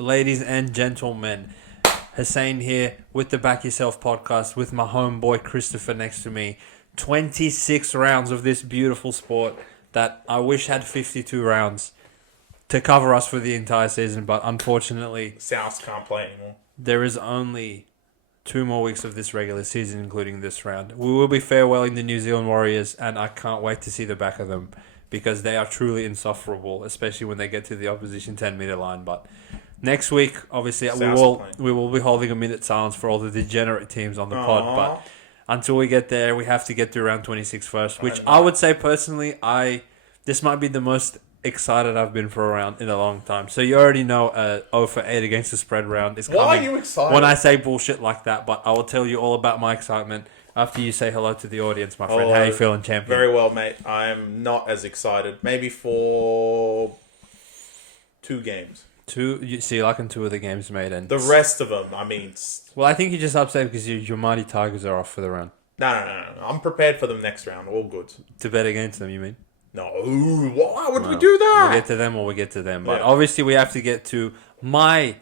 ladies and gentlemen. Hussein here with the Back Yourself Podcast with my homeboy Christopher next to me. 26 rounds of this beautiful sport that I wish had 52 rounds to cover us for the entire season, but unfortunately, South can't play anymore. there is only 2 more weeks of this regular season, including this round. We will be farewelling the New Zealand Warriors, and I can't wait to see the back of them because they are truly insufferable, especially when they get to the opposition 10-meter line. But next week, obviously, we will be holding a minute silence for all the degenerate teams on the pod. But until we get there, we have to get to round 26 first, which I would say personally, this might be the most excited I've been for a round in a long time. So you already know 0 for 8 against the spread round is coming. Why are you excited? When I say bullshit like that, but I will tell you all about my excitement after you say hello to the audience, my friend. How you feeling, champion? Very well, mate. I am not as excited. Maybe for 2 games. So you're liking 2 of the games, mate, and the rest of them, I mean... Well, I think you're just upset because your Mighty Tigers are off for the round. No. I'm prepared for them next round. All good. To bet against them, you mean? No. Why would we do that? We'll get to them or we get to them. But obviously we have to get to my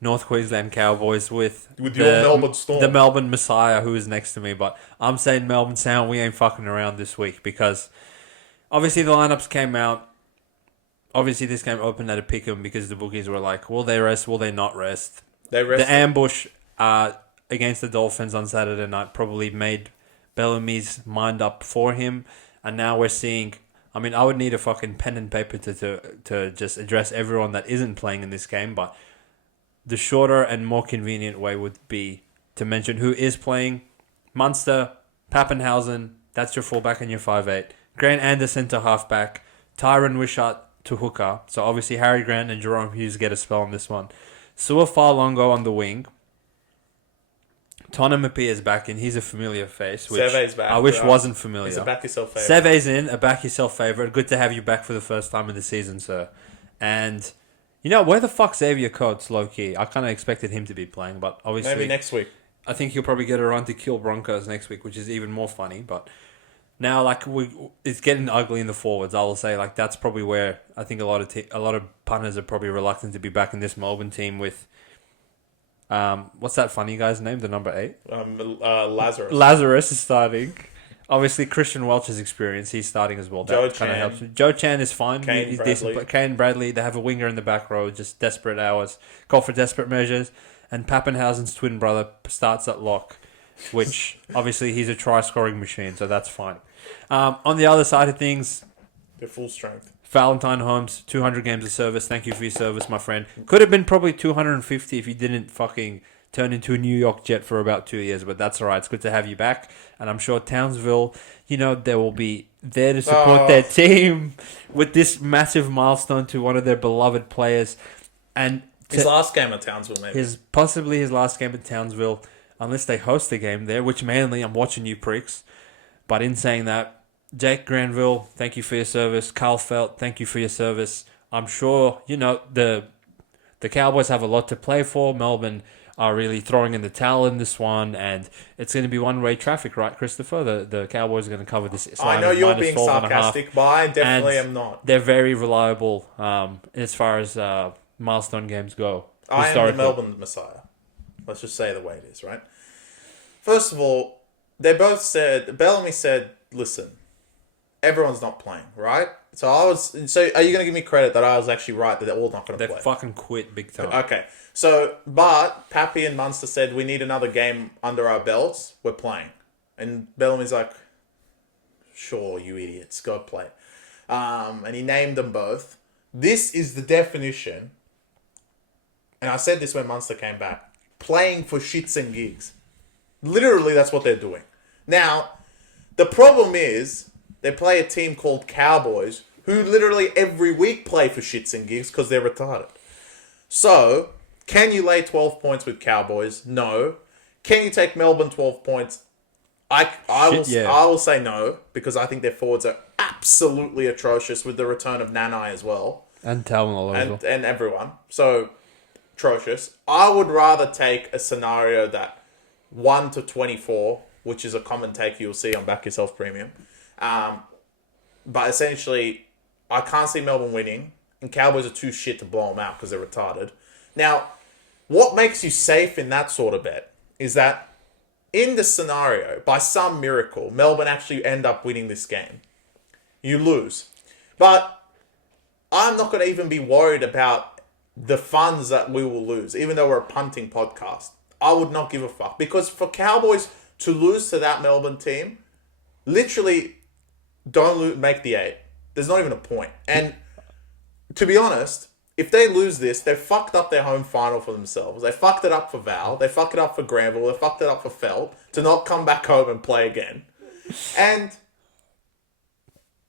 North Queensland Cowboys with your Melbourne Storm. The Melbourne Messiah who is next to me. But I'm saying Melbourne Sound, we ain't fucking around this week because obviously the lineups came out. Obviously this game opened at a pick'em because the bookies were like, will they rest, will they not rest? They rested. The ambush against the Dolphins on Saturday night probably made Bellamy's mind up for him. And now we're seeing... I mean, I would need a fucking pen and paper to just address everyone that isn't playing in this game, but the shorter and more convenient way would be to mention who is playing. Munster, Pappenhausen, that's your fullback and your 5'8". Grant Anderson to halfback, Tyron Wishart to hooker. So obviously Harry Grant and Jerome Hughes get a spell on this one. Sua Farlongo on the wing. Tonamapi is back in. He's a familiar face, which Seve's back, I wish wasn't familiar. He's a back yourself favourite. Seve's in, a back yourself favourite. Good to have you back for the first time in the season, sir. And, you know, where the fuck's Xavier Coates, low-key? I kind of expected him to be playing, but obviously... Maybe next week. I think he'll probably get a run to kill Broncos next week, which is even more funny. But now, like, it's getting ugly in the forwards. I will say, like, that's probably where I think a lot of punters are probably reluctant to be back in this Melbourne team with... what's that funny guy's name? The number 8? Lazarus. Lazarus is starting. Obviously, Christian Welch's experience. He's starting as well. That kind of helps. Joe Chan is fine. He's decent. But Kane Bradley, they have a winger in the back row. Just desperate hours. Call for desperate measures. And Pappenhausen's twin brother starts at lock, which obviously he's a try-scoring machine, so that's fine. On the other side of things, they're full strength. Valentine Holmes, 200 games of service. Thank you for your service, my friend. Could have been probably 250 if you didn't fucking turn into a New York Jet for about 2 years, but that's all right. It's good to have you back. And I'm sure Townsville, you know, they will be there to support their team with this massive milestone to one of their beloved players. And his last game at Townsville, maybe. Possibly his last game at Townsville, unless they host a game there, which mainly I'm watching you pricks. But in saying that, Jake Granville, thank you for your service. Carl Felt, thank you for your service. I'm sure, you know, the Cowboys have a lot to play for. Melbourne are really throwing in the towel in this one, and it's going to be one-way traffic, right, Christopher? The Cowboys are going to cover this. I know you're being sarcastic, but I definitely am not. They're very reliable as far as milestone games go. I am the Melbourne Messiah. Let's just say the way it is, right? First of all, they both said, Bellamy said, listen, everyone's not playing, right? So are you going to give me credit that I was actually right that they're all not going to play? They fucking quit big time. Okay. So, but Pappy and Munster said, we need another game under our belts. We're playing. And Bellamy's like, sure, you idiots, go play. And he named them both. This is the definition, and I said this when Munster came back, playing for shits and gigs. Literally, that's what they're doing. Now, the problem is, they play a team called Cowboys, who literally every week play for shits and gigs because they're retarded. So, can you lay 12 points with Cowboys? No. Can you take Melbourne 12 points? I will say no, because I think their forwards are absolutely atrocious with the return of Nanai as well. And Talon and everyone. So, atrocious. I would rather take a scenario that 1 to 24, which is a common take you'll see on Back Yourself Premium. But essentially, I can't see Melbourne winning, and Cowboys are too shit to blow them out because they're retarded. Now, what makes you safe in that sort of bet is that in the scenario, by some miracle, Melbourne actually end up winning this game. You lose. But I'm not going to even be worried about the funds that we will lose, even though we're a punting podcast. I would not give a fuck. Because for Cowboys to lose to that Melbourne team, literally make the 8. There's not even a point. And to be honest, if they lose this, they fucked up their home final for themselves. They fucked it up for Val. They fucked it up for Granville. They fucked it up for Felt to not come back home and play again. And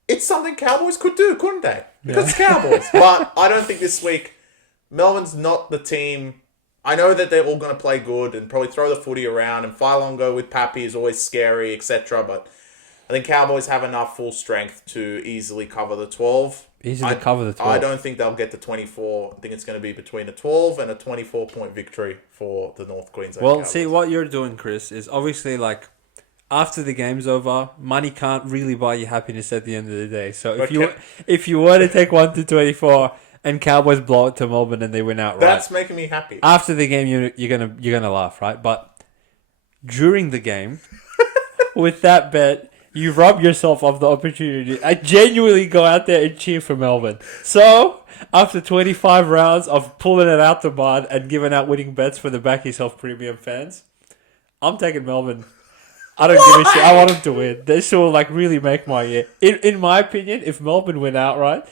it's something Cowboys could do, couldn't they? Because it's Cowboys. But I don't think this week, Melbourne's not the team. I know that they're all going to play good and probably throw the footy around. And Failongo with Pappy is always scary, etc. But I think Cowboys have enough full strength to easily cover the 12. Cover the 12. I don't think they'll get to 24. I think it's going to be between a 12 and a 24-point victory for the North Queensland Cowboys. See, what you're doing, Chris, is obviously like after the game's over, money can't really buy you happiness at the end of the day. So if you were to take 1 to 24 and Cowboys blow it to Melbourne and they win outright, that's making me happy. After the game, you're gonna laugh, right? But during the game, with that bet, you rob yourself of the opportunity. I genuinely go out there and cheer for Melbourne. So, after 25 rounds of pulling it out the mud and giving out winning bets for the Back Yourself Premium fans, I'm taking Melbourne. I don't give a shit. I want them to win. This will like really make my year. In my opinion, if Melbourne win outright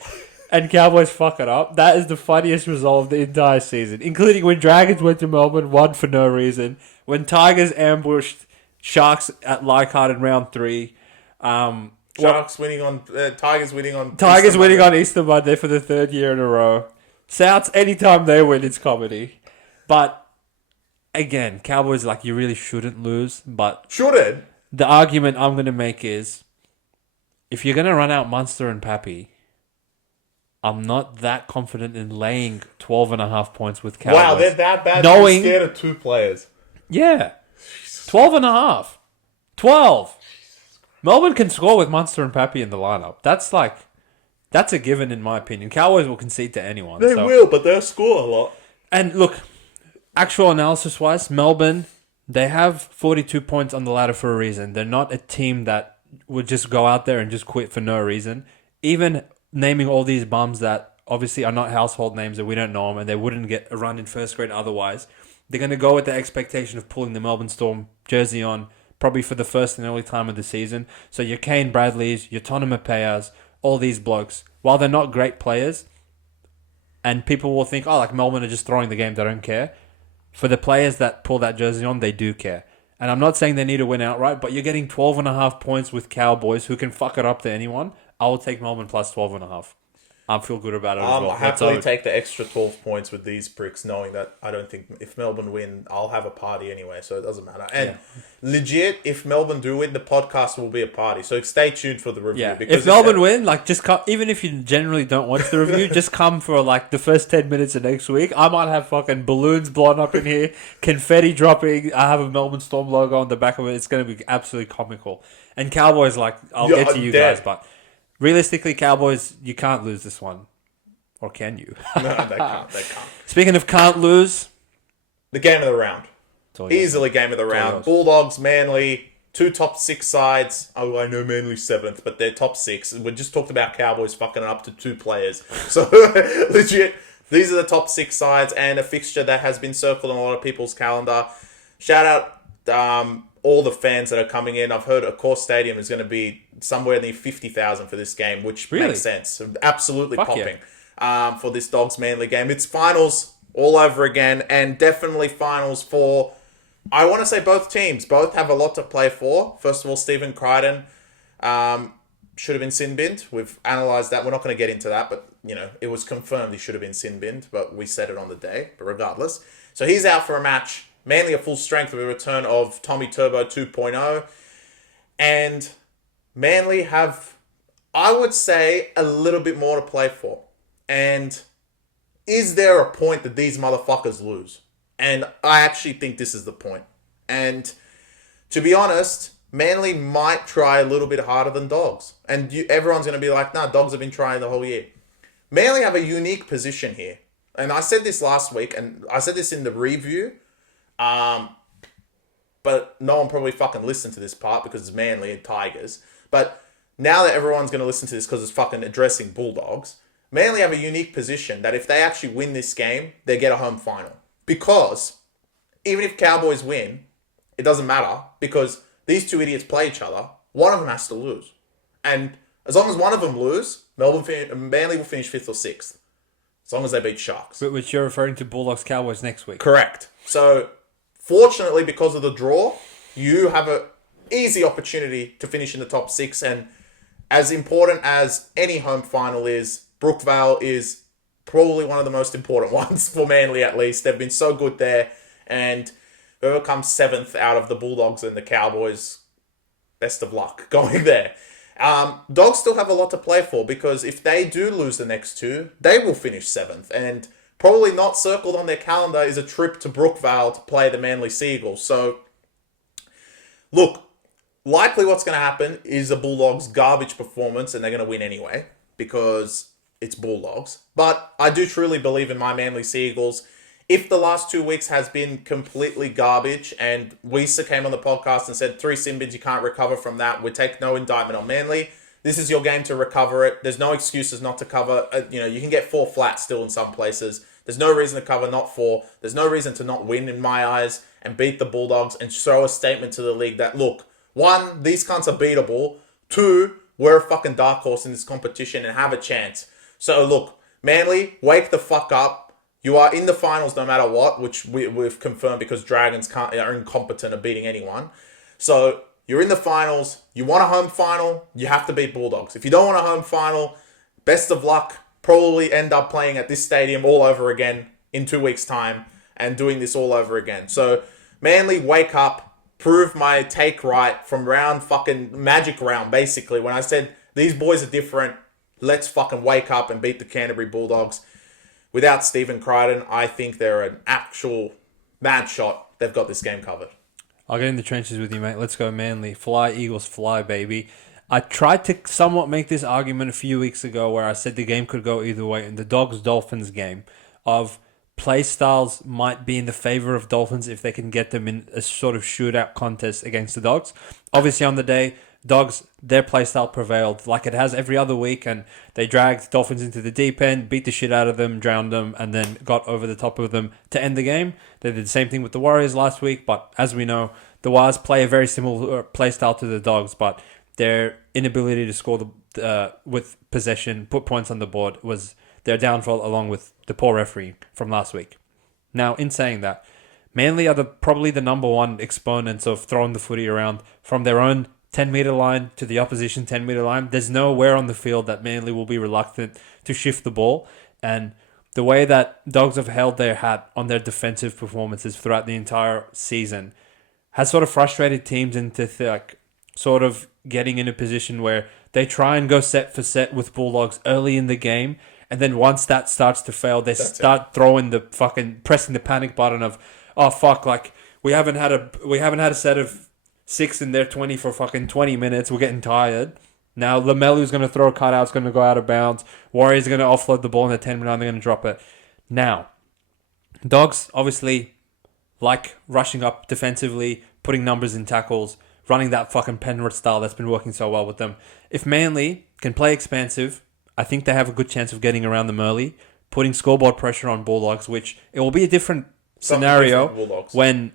and Cowboys fuck it up, that is the funniest result of the entire season. Including when Dragons went to Melbourne, won for no reason. When Tigers ambushed Sharks at Leichhardt in round 3. Tigers winning on Easter Monday for the 3rd year in a row. Souths, anytime they win, it's comedy. But again, Cowboys, like, you really shouldn't lose. But shouldn't. The argument I'm going to make is, if you're going to run out Munster and Pappy, I'm not that confident in laying 12.5 points with Cowboys. Wow, they're that bad. You're scared of 2 players. Yeah, 12.5, 12. Melbourne can score with Munster and Pappy in the lineup. That's a given in my opinion. Cowboys will concede to anyone. They will, but they'll score a lot. And look, actual analysis-wise, Melbourne, they have 42 points on the ladder for a reason. They're not a team that would just go out there and just quit for no reason. Even naming all these bums that obviously are not household names and we don't know them and they wouldn't get a run in first grade otherwise, they're going to go with the expectation of pulling the Melbourne Storm jersey on probably for the first and early time of the season. So your Kane Bradleys, your Tona Mapeas, all these blokes, while they're not great players, and people will think, oh, like Melbourne are just throwing the game, they don't care. For the players that pull that jersey on, they do care. And I'm not saying they need to win outright, but you're getting 12.5 points with Cowboys who can fuck it up to anyone. I will take Melbourne plus 12.5. I feel good about it as well. I'll happily take the extra 12 points with these pricks, knowing that I don't think if Melbourne win, I'll have a party anyway, so it doesn't matter. And legit, if Melbourne do win, the podcast will be a party. So stay tuned for the review. Yeah. If Melbourne win, like just come, even if you generally don't watch the review, just come for like the first 10 minutes of next week. I might have fucking balloons blown up in here, confetti dropping. I have a Melbourne Storm logo on the back of it. It's going to be absolutely comical. And Cowboys, like, I'll get to you guys, but realistically, Cowboys, you can't lose this one. Or can you? No, they can't. Speaking of can't lose, the game of the round. Easily game of the round. Bulldogs, Manly, 2 top 6 sides. Oh, I know Manly's 7th, but they're top 6. We just talked about Cowboys fucking it up to 2 players. So, legit, these are the top 6 sides and a fixture that has been circled on a lot of people's calendar. Shout out all the fans that are coming in. I've heard Accor Stadium is going to be somewhere near 50,000 for this game, which makes sense. Absolutely popping. For this Dogs Manly game. It's finals all over again, and definitely finals for, I want to say, both teams. Both have a lot to play for. First of all, Stephen Crichton should have been sin-binned. We've analysed that. We're not going to get into that, but it was confirmed he should have been sin-binned, but we said it on the day. But regardless, so he's out for a match. Manly at full strength with a return of Tommy Turbo 2.0, and Manly have, I would say, a little bit more to play for. And is there a point that these motherfuckers lose? And I actually think this is the point. And to be honest, Manly might try a little bit harder than Dogs. And everyone's going to be like, nah, Dogs have been trying the whole year. Manly have a unique position here. and I said this last week, and I said this in the review, but no one probably fucking listened to this part because it's Manly and Tigers. But now that everyone's going to listen to this because it's fucking addressing Bulldogs, Manly have a unique position that if they actually win this game, they get a home final. Because even if Cowboys win, it doesn't matter because these two idiots play each other. One of them has to lose. And as long as one of them lose, Manly will finish 5th or 6th. As long as they beat Sharks. Which you're referring to Bulldogs Cowboys next week. Correct. So, fortunately, because of the draw, you have an easy opportunity to finish in the top 6. And as important as any home final is, Brookvale is probably one of the most important ones for Manly at least. They've been so good there. And whoever comes 7th out of the Bulldogs and the Cowboys, best of luck going there. Dogs still have a lot to play for because if they do lose the next two, they will finish 7th. And probably not circled on their calendar is a trip to Brookvale to play the Manly Seagulls. So, look, likely what's going to happen is a Bulldogs garbage performance and they're going to win anyway because it's Bulldogs. But I do truly believe in my Manly Seagulls. If the last 2 weeks has been completely garbage and Weiser came on the podcast and said 3 sin bins, you can't recover from that, we take no indictment on Manly. This is your game to recover it. There's no excuses not to cover. You can get 4 flat still in some places. There's no reason to cover not 4. There's no reason to not win in my eyes and beat the Bulldogs and throw a statement to the league that, look, 1, these cunts are beatable. 2, we're a fucking dark horse in this competition and have a chance. So look, Manly, wake the fuck up. You are in the finals no matter what, which we've confirmed because Dragons are incompetent at beating anyone. So you're in the finals. You want a home final, you have to beat Bulldogs. If you don't want a home final, best of luck. Probably end up playing at this stadium all over again in 2 weeks' time and doing this all over again. So Manly, wake up. Prove my take right from magic round, basically. When I said these boys are different, let's fucking wake up and beat the Canterbury Bulldogs. Without Stephen Crichton, I think they're an actual mad shot. They've got this game covered. I'll get in the trenches with you, mate. Let's go Manly. Fly, Eagles, fly, baby. I tried to somewhat make this argument a few weeks ago where I said the game could go either way in the Dogs-Dolphins game of play styles might be in the favour of Dolphins if they can get them in a sort of shootout contest against the Dogs. Obviously, on the day, Dogs, their playstyle prevailed like it has every other week, and they dragged Dolphins into the deep end, beat the shit out of them, drowned them, and then got over the top of them to end the game. They did the same thing with the Warriors last week, but as we know, the Wars play a very similar playstyle to the Dogs, but their inability to score with possession, put points on the board, was their downfall, along with the poor referee from last week. Now, in saying that, Manly are probably the number one exponents of throwing the footy around from their own 10-metre line to the opposition 10-metre line. There's nowhere on the field that Manly will be reluctant to shift the ball. And the way that Dogs have held their hat on their defensive performances throughout the entire season has sort of frustrated teams into sort of getting in a position where they try and go set for set with Bulldogs early in the game. And then once that starts to fail, they throwing the pressing the panic button of, oh fuck, like we haven't had a set of 6 in their 20 for fucking 20 minutes. We're getting tired. Now, Lamelu's going to throw a cutout. It's going to go out of bounds. Warriors going to offload the ball in the 10 minute line. They're going to drop it. Now, Dogs obviously like rushing up defensively, putting numbers in tackles, running that fucking Penrith style that's been working so well with them. If Manly can play expansive, I think they have a good chance of getting around them early, putting scoreboard pressure on Bulldogs, which it will be a different scenario when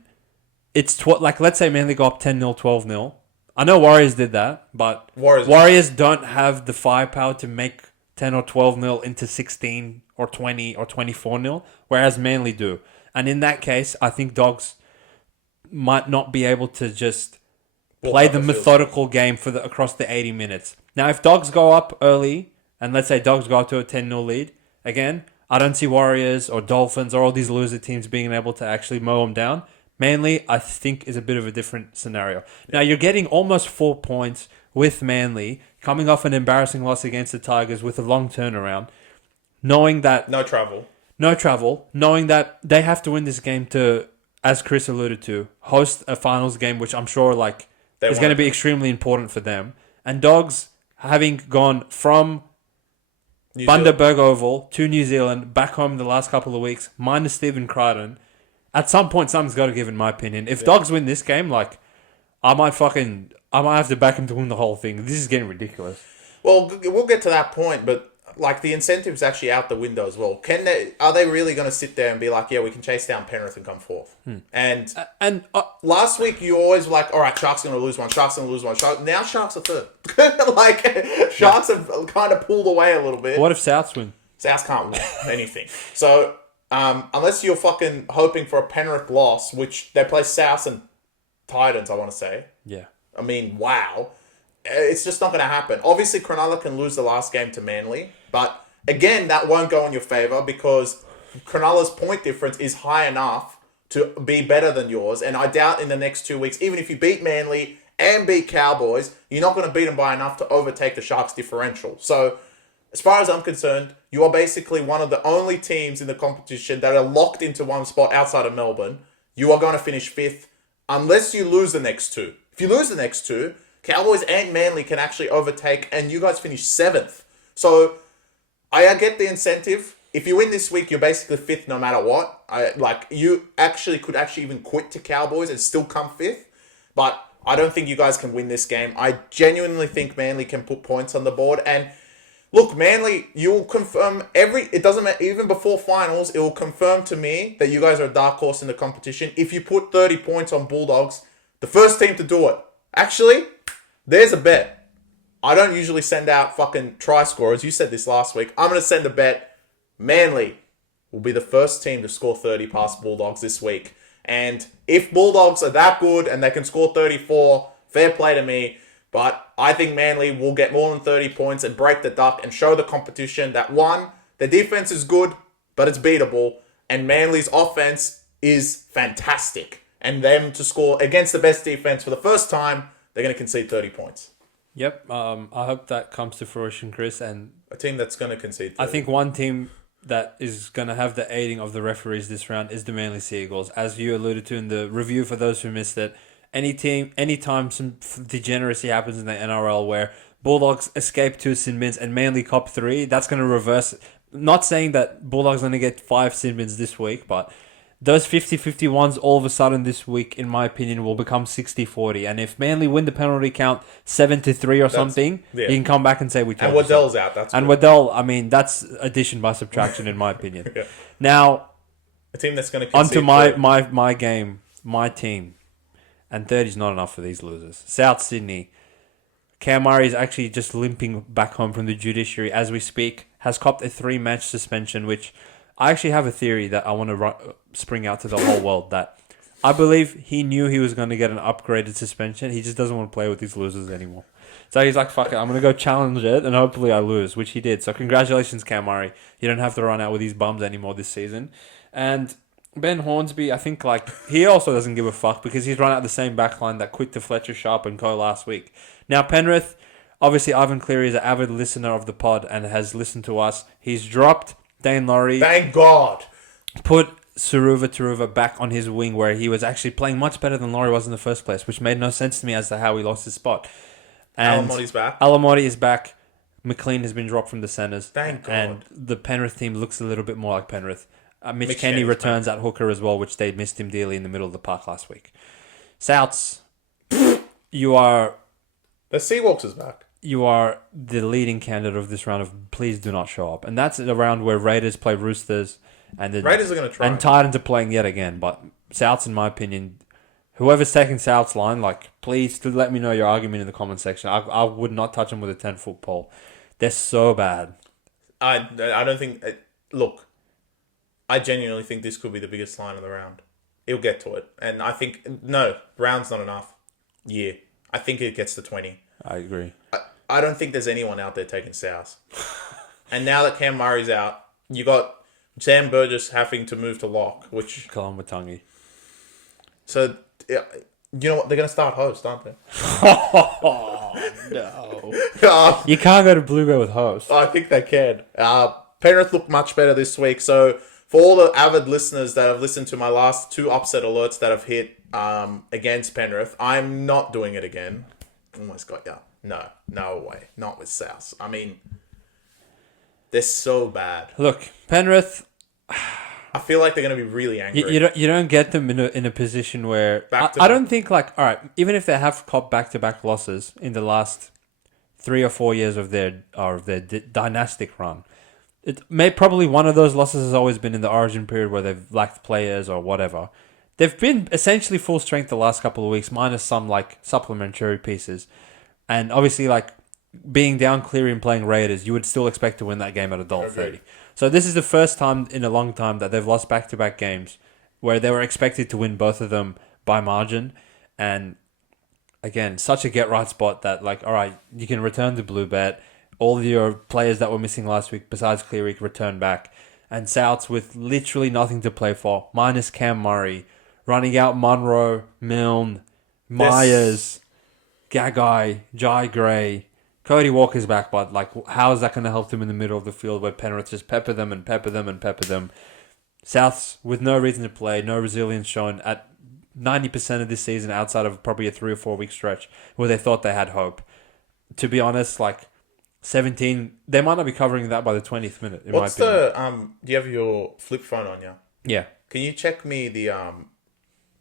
it's let's say Manly go up 10-0, 12-0. I know Warriors did that, but Warriors don't have the firepower to make 10 or 12-0 into 16 or 20 or 24-0, whereas Manly do. And in that case, I think Dogs might not be able to just play the methodical game across the 80 minutes. Now, if Dogs go up early, and let's say Dogs go up to a 10-0 lead, again, I don't see Warriors or Dolphins or all these loser teams being able to actually mow them down. Manly, I think, is a bit of a different scenario. Now, you're getting almost 4 points with Manly, coming off an embarrassing loss against the Tigers with a long turnaround, knowing that... No travel, knowing that they have to win this game to, as Chris alluded to, host a finals game, which I'm sure is going to be extremely important for them. And Dogs, having gone from Bundaberg Oval to New Zealand, back home the last couple of weeks, minus Stephen Crichton. At some point, something's got to give, in my opinion. If Dogs win this game, like, I might have to back him to win the whole thing. This is getting ridiculous. Well, we'll get to that point, but like the incentive's actually out the window as well. Are they really going to sit there and be like, yeah, we can chase down Penrith and come fourth? And last week you always were like, all right, Sharks going to lose one. Now Sharks are third. Sharks have kind of pulled away a little bit. What if Souths win? Souths can't win anything. So unless you're fucking hoping for a Penrith loss, which they play Souths and Titans, I want to say. Yeah. I mean, wow. It's just not going to happen. Obviously, Cronulla can lose the last game to Manly, but again, that won't go in your favour because Cronulla's point difference is high enough to be better than yours, and I doubt in the next 2 weeks, even if you beat Manly and beat Cowboys, you're not going to beat them by enough to overtake the Sharks differential. So, as far as I'm concerned, you are basically one of the only teams in the competition that are locked into one spot outside of Melbourne. You are going to finish fifth unless you lose the next two. If you lose the next two, Cowboys and Manly can actually overtake, and you guys finish seventh. So, I get the incentive. If you win this week, you're basically fifth no matter what. You could even quit to Cowboys and still come fifth. But I don't think you guys can win this game. I genuinely think Manly can put points on the board. And look, Manly, you will confirm it doesn't matter, even before finals, it will confirm to me that you guys are a dark horse in the competition. If you put 30 points on Bulldogs, the first team to do it. Actually, there's a bet. I don't usually send out fucking try scorers. You said this last week. I'm going to send a bet. Manly will be the first team to score 30 past Bulldogs this week. And if Bulldogs are that good and they can score 34, fair play to me. But I think Manly will get more than 30 points and break the duck and show the competition that, one, the defense is good, but it's beatable. And Manly's offense is fantastic. And them to score against the best defense for the first time, they're going to concede 30 points. Yep. I hope that comes to fruition, Chris. And a team that's going to concede 30. I think one team that is going to have the aiding of the referees this round is the Manly Seagulls. As you alluded to in the review for those who missed it, anytime some degeneracy happens in the NRL where Bulldogs escape 2 sin bins and Manly cop 3, that's going to reverse. Not saying that Bulldogs are going to get 5 sin bins this week, but those 50-50 ones all of a sudden this week, in my opinion, will become 60-40. And if Manly win the penalty count 7-3 or something, you can come back and say we told you. And Waddell's out. That's and good. Waddell, I mean, that's addition by subtraction, in my opinion. Yeah. Now, a team that's going to onto my game, my team. And 30 is not enough for these losers. South Sydney. Cam Murray is actually just limping back home from the judiciary as we speak. Has copped a 3-match suspension, which I actually have a theory that I want to spring out to the whole world. That I believe he knew he was going to get an upgraded suspension. He just doesn't want to play with these losers anymore. So he's like, fuck it, I'm going to go challenge it and hopefully I lose, which he did. So congratulations, Cam Murray. You don't have to run out with these bums anymore this season. And Ben Hornsby, I think he also doesn't give a fuck because he's run out the same backline that quit to Fletcher, Sharp and co last week. Now Penrith, obviously Ivan Cleary is an avid listener of the pod and has listened to us. He's dropped Dane Laurie. Thank God. Put Taruva back on his wing where he was actually playing much better than Laurie was in the first place, which made no sense to me as to how he lost his spot. And Alamoti's back. Alamotti is back. McLean has been dropped from the centres. Thank God. And the Penrith team looks a little bit more like Penrith. Mitch Kenny returns at hooker as well, which they missed him dearly in the middle of the park last week. Souths, you are... The Seahawks is back. You are the leading candidate of this round of please do not show up. And that's the round where Raiders play Roosters. And the Raiders are going to try. And Titans are playing yet again. But Souths, in my opinion, whoever's taking South's line, please let me know your argument in the comment section. I would not touch them with a 10-foot pole. They're so bad. I don't think... Look, I genuinely think this could be the biggest line of the round. He'll get to it. And I think... No, round's not enough. Yeah. I think it gets to 20. I agree. I don't think there's anyone out there taking South. And now that Cam Murray's out, you got Sam Burgess having to move to lock, which... Kalamatangi. So, you know what? They're going to start host, aren't they? Oh, no. You can't go to Blue Bear with host. I think they can. Penrith looked much better this week. So, for all the avid listeners that have listened to my last 2 upset alerts that have hit against Penrith, I'm not doing it again. Almost got ya. No way. Not with South. I mean, They're so bad. Look, Penrith, I feel like they're going to be really angry. you don't get them in a position where... Back to I back. don't think, like... All right, even if they have copped back-to-back losses in the last 3 or 4 years of their dynastic run, probably one of those losses has always been in the origin period where they've lacked players or whatever. They've been essentially full strength the last couple of weeks, minus some, like, supplementary pieces. And obviously, like, being down Cleary and playing Raiders, you would still expect to win that game at $1.30. So this is the first time in a long time that they've lost back-to-back games where they were expected to win both of them by margin. And again, such a get-right spot that, like, all right, you can return to Blue Bet. All of your players that were missing last week, besides Cleary, return back. And Souths with literally nothing to play for, minus Cam Murray, running out Munro, Milne, Myers, Gagai, Jai Gray. Cody Walker's back, but like, how is that going to help them in the middle of the field where Penrith just pepper them and pepper them and pepper them? Souths with no reason to play, no resilience shown at 90% of this season outside of probably a 3 or 4 week stretch where they thought they had hope. To be honest, like 17, they might not be covering that by the 20th minute. What's the do you have your flip phone on you? Yeah. Can you check me the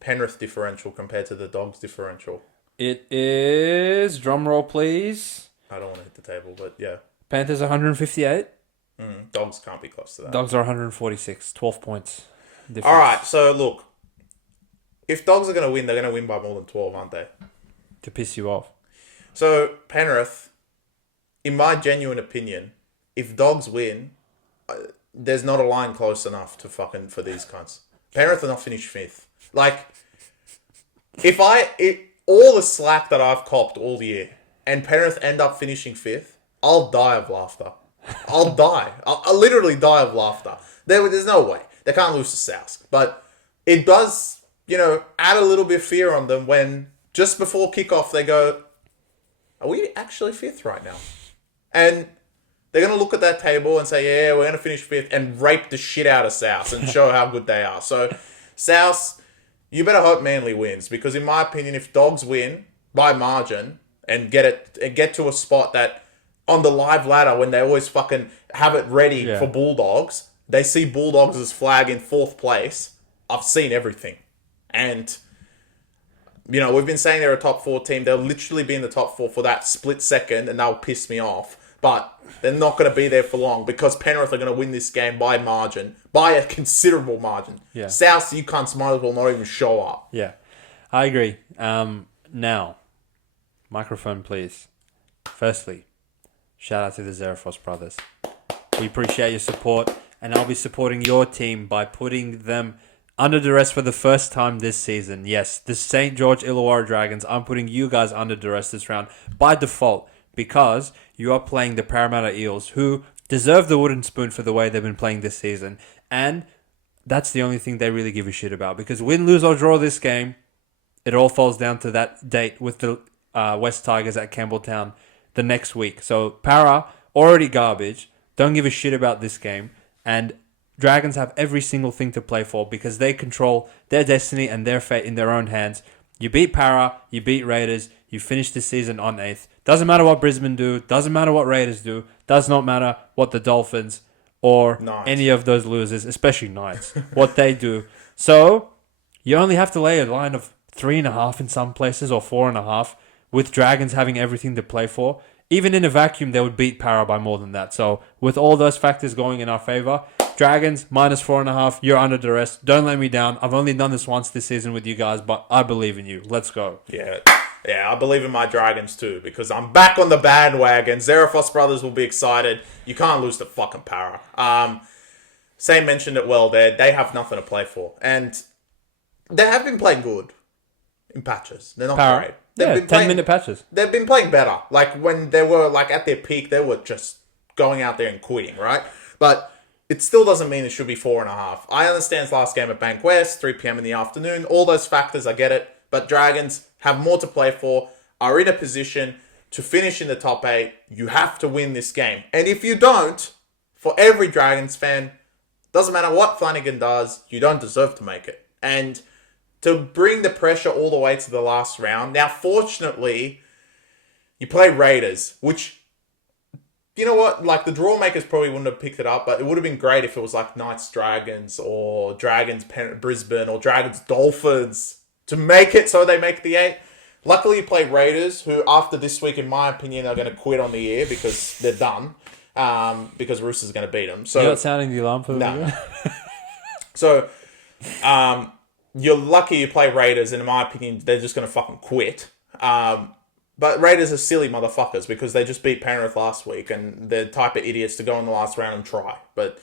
Penrith differential compared to the Dogs differential? It is, drum roll please. I don't want to hit the table, but yeah. Panthers 158. Dogs can't be close to that. Dogs are 146, 12 points. Difference. All right, so look, if Dogs are going to win, they're going to win by more than 12, aren't they? To piss you off. So Penrith, in my genuine opinion, if Dogs win, there's not a line close enough to fucking for these cunts. Penrith are not finished 5th. Like, if all the slack that I've copped all year and Penrith end up finishing 5th, I'll die of laughter. I'll die. I'll literally die of laughter. There's no way. They can't lose to South. But it does, add a little bit of fear on them when just before kickoff they go, are we actually 5th right now? And they're going to look at that table and say, yeah, we're going to finish 5th and rape the shit out of South and show how good they are. So, South, you better hope Manly wins because in my opinion, if Dogs win by margin and get to a spot that on the live ladder when they always fucking have it ready for Bulldogs, they see Bulldogs' flag in 4th place. I've seen everything. And, we've been saying they're a top 4 team. They'll literally be in the top 4 for that split second and they'll piss me off. But they're not going to be there for long because Penrith are going to win this game by margin, by a considerable margin. Yeah. South, you cunts might as well not even show up. Yeah, I agree. Now, microphone please. Firstly, shout out to the Zerafos brothers. We appreciate your support, and I'll be supporting your team by putting them under duress for the first time this season. Yes, the St. George Illawarra Dragons, I'm putting you guys under duress this round by default because you are playing the Parramatta Eels, who deserve the wooden spoon for the way they've been playing this season, and that's the only thing they really give a shit about because win, lose, or draw this game, it all falls down to that date with the West Tigers at Campbelltown the next week. So Para, already garbage, don't give a shit about this game, and Dragons have every single thing to play for because they control their destiny and their fate in their own hands. You beat Para, you beat Raiders, you finish the season on 8th. Doesn't matter what Brisbane do, doesn't matter what Raiders do, does not matter what the Dolphins or any of those losers, especially Knights, what they do. So you only have to lay a line of 3.5 in some places or 4.5 with Dragons having everything to play for. Even in a vacuum, they would beat Para by more than that. So with all those factors going in our favour, Dragons minus 4.5, you're under duress. Don't let me down. I've only done this once this season with you guys, but I believe in you. Let's go. Yeah, I believe in my Dragons too because I'm back on the bandwagon. Zerafos brothers will be excited. You can't lose to fucking Para. Sam mentioned it well there. They have nothing to play for. And they have been playing good in patches. They're not great. They've been 10-minute patches. They've been playing better. Like when they were like at their peak, they were just going out there and quitting, right? But it still doesn't mean it should be 4.5. I understand last game at Bank West, 3 p.m. in the afternoon. All those factors, I get it. But Dragons have more to play for, are in a position to finish in the top 8. You have to win this game. And if you don't, for every Dragons fan, doesn't matter what Flanagan does, you don't deserve to make it. And to bring the pressure all the way to the last round. Now, fortunately, you play Raiders, which you know what? Like, the draw makers probably wouldn't have picked it up, but it would have been great if it was like Knights Dragons or Dragons Brisbane or Dragons Dolphins to make it so they make the 8. Luckily, you play Raiders, who after this week, in my opinion, are going to quit on the year because they're done. Because Roosters are going to beat them. So you're not sounding the alarm for the no. So, you're lucky you play Raiders, and in my opinion, they're just going to fucking quit. But Raiders are silly motherfuckers because they just beat Penrith last week, and they're the type of idiots to go in the last round and try. But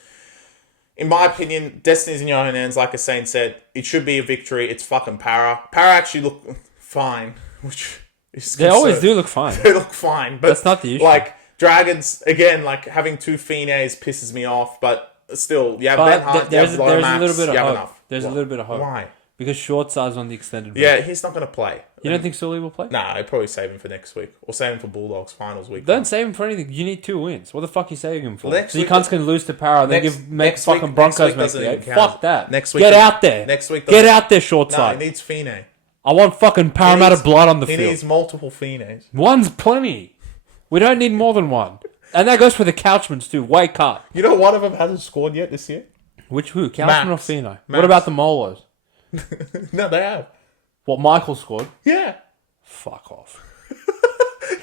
in my opinion, destiny's in your own hands. Like Hussein said, it should be a victory. It's fucking Para. Para actually look fine, which is they always do look fine. They look fine, but that's not the issue. Like Dragons again, like having 2 Fines pisses me off, but still, you have Ben Hunt, there's you a have little bit of hope. enough. There's a little bit of hope. Why? Because short size on the extended bench. Yeah, he's not going to play. You don't think Sully will play? Nah, I'd probably save him for next week. Or save him for Bulldogs finals week. Don't save him for anything. You need 2 wins. What the fuck are you saving him for? Next so you week can't lose to Para and then make fucking Broncos make the 8. Fuck that. Next week get out there. Next week. Get out there, short side. No, he needs Fine. I want fucking Parramatta blood on the field. He needs multiple Fines. One's plenty. We don't need more than one. And that goes for the Couchmans too. Wake up. You know one of them hasn't scored yet this year? Who? Couchman or Fino? Max. What about the Molos? No, they have. What, Michael scored? Yeah. Fuck off.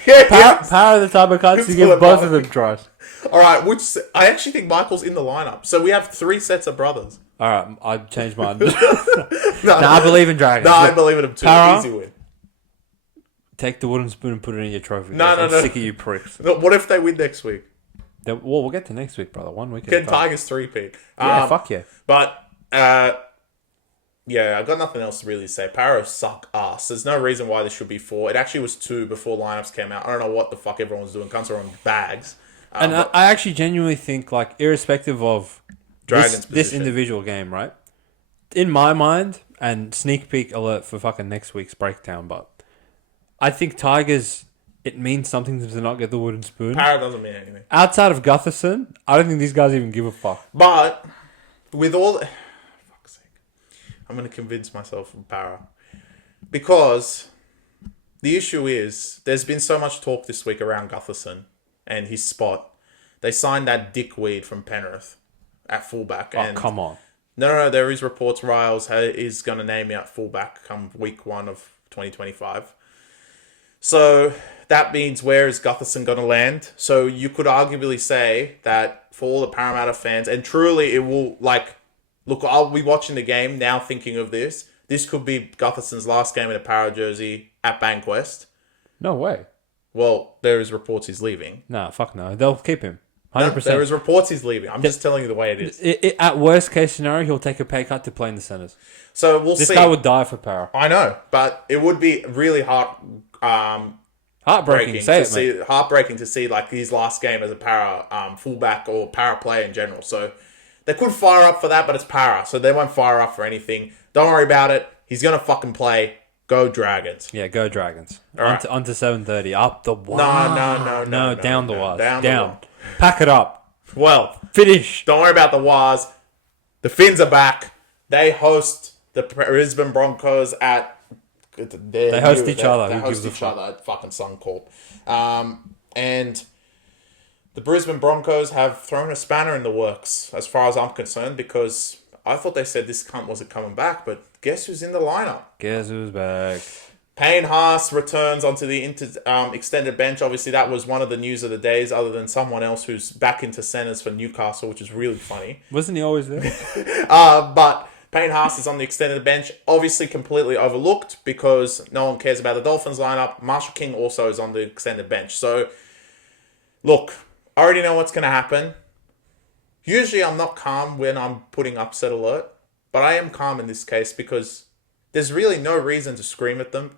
Yeah. Power the type of cards to give both of them tries. All right, I actually think Michael's in the lineup. So we have 3 sets of brothers. All right, I changed mine. No, I believe in Dragons. No, I believe in them too. Para, easy win. Take the wooden spoon and put it in your trophy. No. I'm sick of you pricks. No, what if they win next week? Well, we'll get to next week, brother. 1 week at a Get time. Tigers 3-peat. Yeah, fuck yeah. But, yeah, I've got nothing else to really say. Para suck ass. There's no reason why there should be 4. It actually was 2 before lineups came out. I don't know what the fuck everyone was doing. Cunts are on bags. And I actually genuinely think, like, irrespective of this individual game, right? In my mind, and sneak peek alert for fucking next week's breakdown, but I think Tigers, it means something to not get the wooden spoon. Para doesn't mean anything. Outside of Gutherson, I don't think these guys even give a fuck. But with all... fuck's sake. I'm going to convince myself of Para. Because the issue is, there's been so much talk this week around Gutherson and his spot. They signed that dickweed from Penrith at fullback. Oh, come on. No, there is reports Riles is going to name me at fullback come week 1 of 2025. So that means where is Gutherson going to land? So you could arguably say that for all the Parramatta fans, and truly it will, like, look, I'll be watching the game now thinking of this. This could be Gutherson's last game in a Para jersey at Bankwest. No way. Well, there is reports he's leaving. Nah, fuck no. They'll keep him. 100%. No, there is reports he's leaving. I'm just telling you the way it is. At worst case scenario, he'll take a pay cut to play in the centres. So we'll see. This guy would die for Para. I know, but it would be really Heartbreaking. Heartbreaking to see like his last game as a Para fullback or Para player in general. So they could fire up for that, but it's Para, so they won't fire up for anything. Don't worry about it. He's gonna fucking play. Go Dragons. Yeah, go Dragons. Right. On to 7:30. Up the wire. No, down the wires. Down. Pack it up. Well, finish. Don't worry about the wires. The Finns are back. They host the Brisbane Broncos at... They host each other. They host each other at fucking Suncorp. And the Brisbane Broncos have thrown a spanner in the works, as far as I'm concerned, because I thought they said this cunt wasn't coming back, but guess who's in the lineup? Guess who's back? Payne Haas returns onto the extended bench. Obviously, that was one of the news of the days, other than someone else who's back into centres for Newcastle, which is really funny. Wasn't he always there? But Payne Haas is on the extended bench. Obviously, completely overlooked because no one cares about the Dolphins lineup. Marshall King also is on the extended bench. So, look, I already know what's going to happen. Usually, I'm not calm when I'm putting upset alert, but I am calm in this case because there's really no reason to scream at them.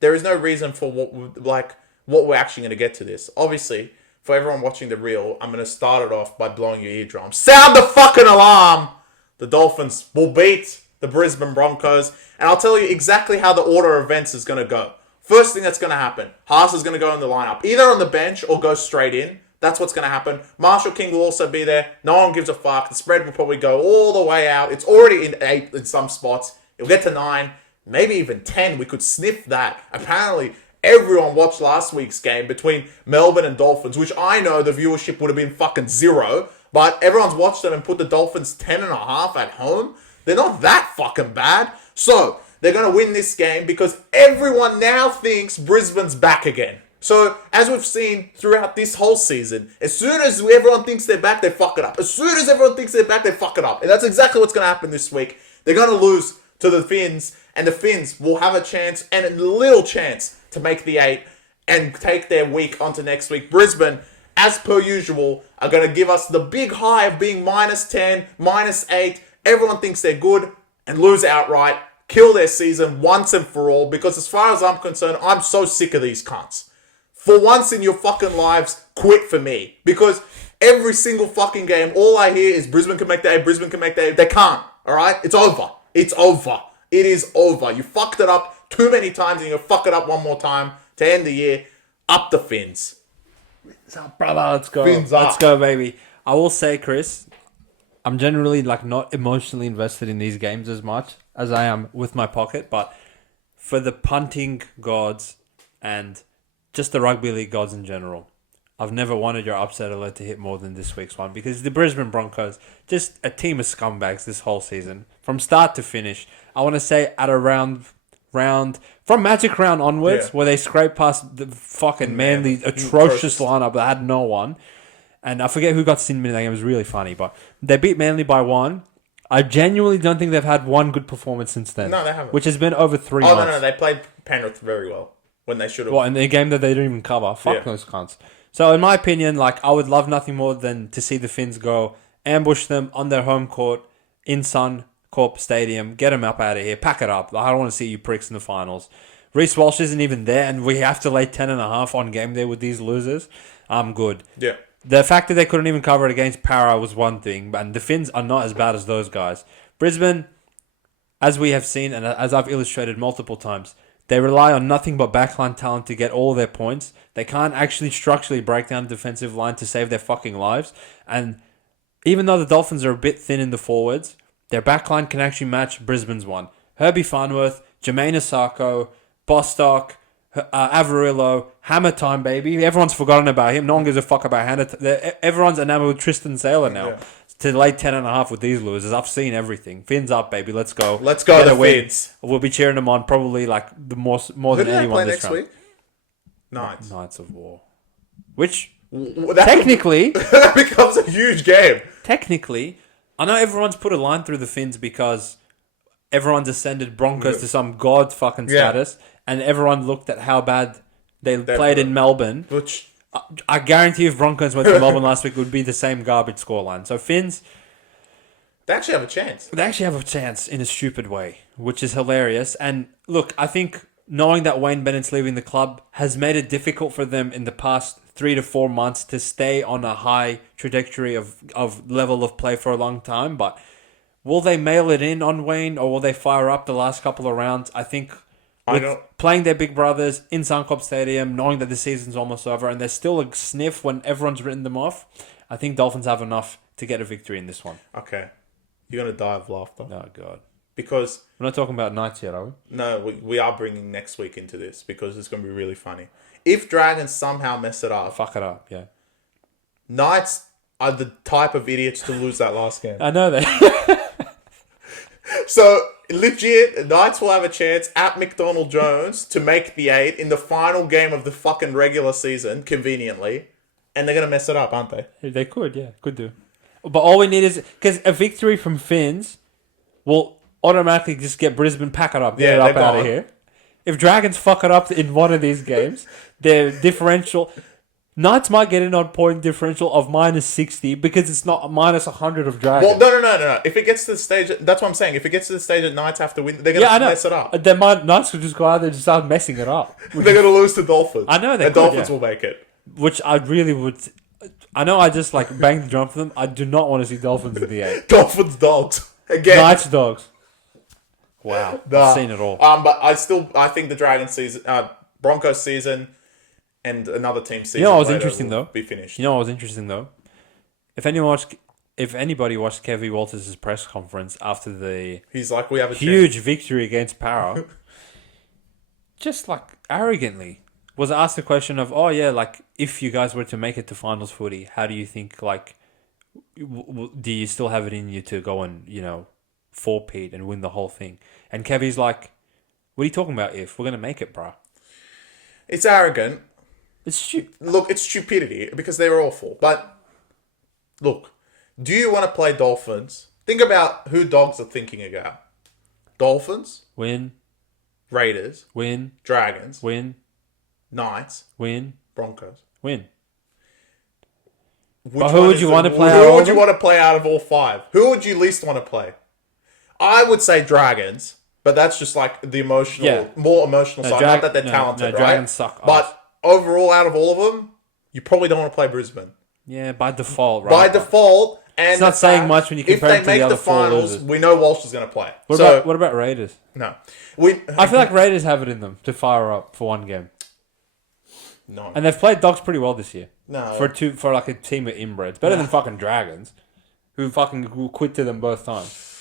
There is no reason for what we're actually going to get to this. Obviously, for everyone watching the reel, I'm going to start it off by blowing your eardrums. Sound the fucking alarm! The Dolphins will beat the Brisbane Broncos, and I'll tell you exactly how the order of events is going to go. First thing that's going to happen, Haas is going to go in the lineup, either on the bench or go straight in. That's what's going to happen. Marshall King will also be there. No one gives a fuck. The spread will probably go all the way out. It's already in 8 in some spots. It'll get to 9, maybe even 10. We could sniff that. Apparently, everyone watched last week's game between Melbourne and Dolphins, which I know the viewership would have been fucking 0, but everyone's watched them and put the Dolphins 10.5 at home. They're not that fucking bad. So, they're going to win this game because everyone now thinks Brisbane's back again. So, as we've seen throughout this whole season, as soon as everyone thinks they're back, they fuck it up. As soon as everyone thinks they're back, they fuck it up. And that's exactly what's going to happen this week. They're going to lose to the Finns, and the Finns will have a chance and a little chance to make the 8 and take their week onto next week. Brisbane, as per usual, are going to give us the big high of being -10, -8. Everyone thinks they're good and lose outright, kill their season once and for all, because as far as I'm concerned, I'm so sick of these cunts. For once in your fucking lives, quit for me. Because every single fucking game, all I hear is Brisbane can make the 8, Brisbane can make the 8. They can't, alright? It's over. It's over. It is over. You fucked it up too many times and you're going to fuck it up one more time to end the year. Up the Finns. Fins up, brother. Let's go. Fins up. Let's go, baby. I will say, Chris, I'm generally not emotionally invested in these games as much as I am with my pocket, but for the punting gods and just the rugby league gods in general, I've never wanted your upset alert to hit more than this week's one, because the Brisbane Broncos, just a team of scumbags this whole season, from start to finish. I want to say at a round from Magic Round onwards, where they scraped past the fucking Manly atrocious lineup that had no one. And I forget who got seen in that game. It was really funny, but they beat Manly by 1. I genuinely don't think they've had one good performance since then. No, they haven't. Which has been over 3 months. No, they played Penrith very well when they should have. Well, in a game that they didn't even cover. Fuck those cunts. So, in my opinion, I would love nothing more than to see the Finns go, ambush them on their home court in Suncorp Stadium, get them up out of here, pack it up. I don't want to see you pricks in the finals. Reece Walsh isn't even there, and we have to lay 10.5 on game day with these losers. I'm good. Yeah. The fact that they couldn't even cover it against Para was one thing, but the Finns are not as bad as those guys. Brisbane, as we have seen and as I've illustrated multiple times, they rely on nothing but backline talent to get all their points. They can't actually structurally break down the defensive line to save their fucking lives. And even though the Dolphins are a bit thin in the forwards, their backline can actually match Brisbane's one. Herbie Farnworth, Jermaine Asako, Bostock, Avarillo, Hammer Time, baby. Everyone's forgotten about him. No one gives a fuck about Hannah. Everyone's enamored with Tristan Saylor now. Yeah. To lay 10.5 with these losers, I've seen everything. Fins up, baby. Let's go. Let's go, the Fins. We'll be cheering them on probably the more than anyone this round. Who do they play next week? Knights of War. Which, technically... that becomes a huge game. Technically, I know everyone's put a line through the Fins because everyone's ascended Broncos to some god fucking status, and everyone looked at how bad they played in Melbourne. Which... I guarantee if Broncos went to Melbourne last week, it would be the same garbage scoreline. So Finns... They actually have a chance. They actually have a chance in a stupid way, which is hilarious. And look, I think knowing that Wayne Bennett's leaving the club has made it difficult for them in the past 3 to 4 months to stay on a high trajectory of level of play for a long time. But will they mail it in on Wayne, or will they fire up the last couple of rounds? I think... playing their big brothers in Suncorp Stadium, knowing that the season's almost over, and there's still a sniff when everyone's written them off, I think Dolphins have enough to get a victory in this one. Okay. You're going to die of laughter. Oh, God. Because... We're not talking about Knights yet, are we? No, we are bringing next week into this because it's going to be really funny. If Dragons somehow mess it up... Fuck it up, yeah. Knights are the type of idiots to lose that last game. I know that. So... Legit, Knights will have a chance at McDonald Jones to make the 8 in the final game of the fucking regular season, conveniently. And they're going to mess it up, aren't they? They could, yeah. Could do. But all we need is... Because a victory from Finns will automatically just get Brisbane, pack it up, get it up out of here. If Dragons fuck it up in one of these games, their differential... Knights might get in on point differential of -60 because it's not -100 of Dragons. Well, no. If it gets to the stage... That's what I'm saying. If it gets to the stage that Knights have to win, they're going to mess it up. Knights could just go out there and just start messing it up. They're going to lose to Dolphins. I know they could, Dolphins will make it. Which I really would... I know I just bang the drum for them. I do not want to see Dolphins in the 8. Dolphins dogs. Again. Knights dogs. Wow. I've seen it all. But I think the Dragons season... Broncos season... And another team season. You know what was interesting though? Be finished. You know what was interesting though? If anybody watched Kevin Walters' press conference after the he's we have a huge victory against Para, just arrogantly was asked the question of, oh yeah, like if you guys were to make it to finals footy, how do you think like, do you still have it in you to go and four-peat and win the whole thing? And Kevy's like, what are you talking about? If we're gonna make it, bro, It's arrogant. Look, it's stupidity because they're awful. But look, do you want to play Dolphins? Think about who dogs are thinking about. Dolphins, win, Raiders, win, Dragons, win, Knights, win, Broncos. win. Which who one would is you the- want to play out Who of would you them? want to play out of all five? Who would you least want to play? I would say Dragons, but that's just like the emotional, more emotional side. Not that they're talented, right? Dragons suck. But overall, out of all of them, you probably don't want to play Brisbane. Yeah, by default, right? By default, and It's not saying much when you compare if it to they make the other the four finals, losers. we know Walsh is going to play. What about Raiders? No, I feel like Raiders have it in them to fire up for one game, no, and they've played Dogs pretty well this year. no. For like a team of inbreds, better than fucking Dragons, who quit to them both times.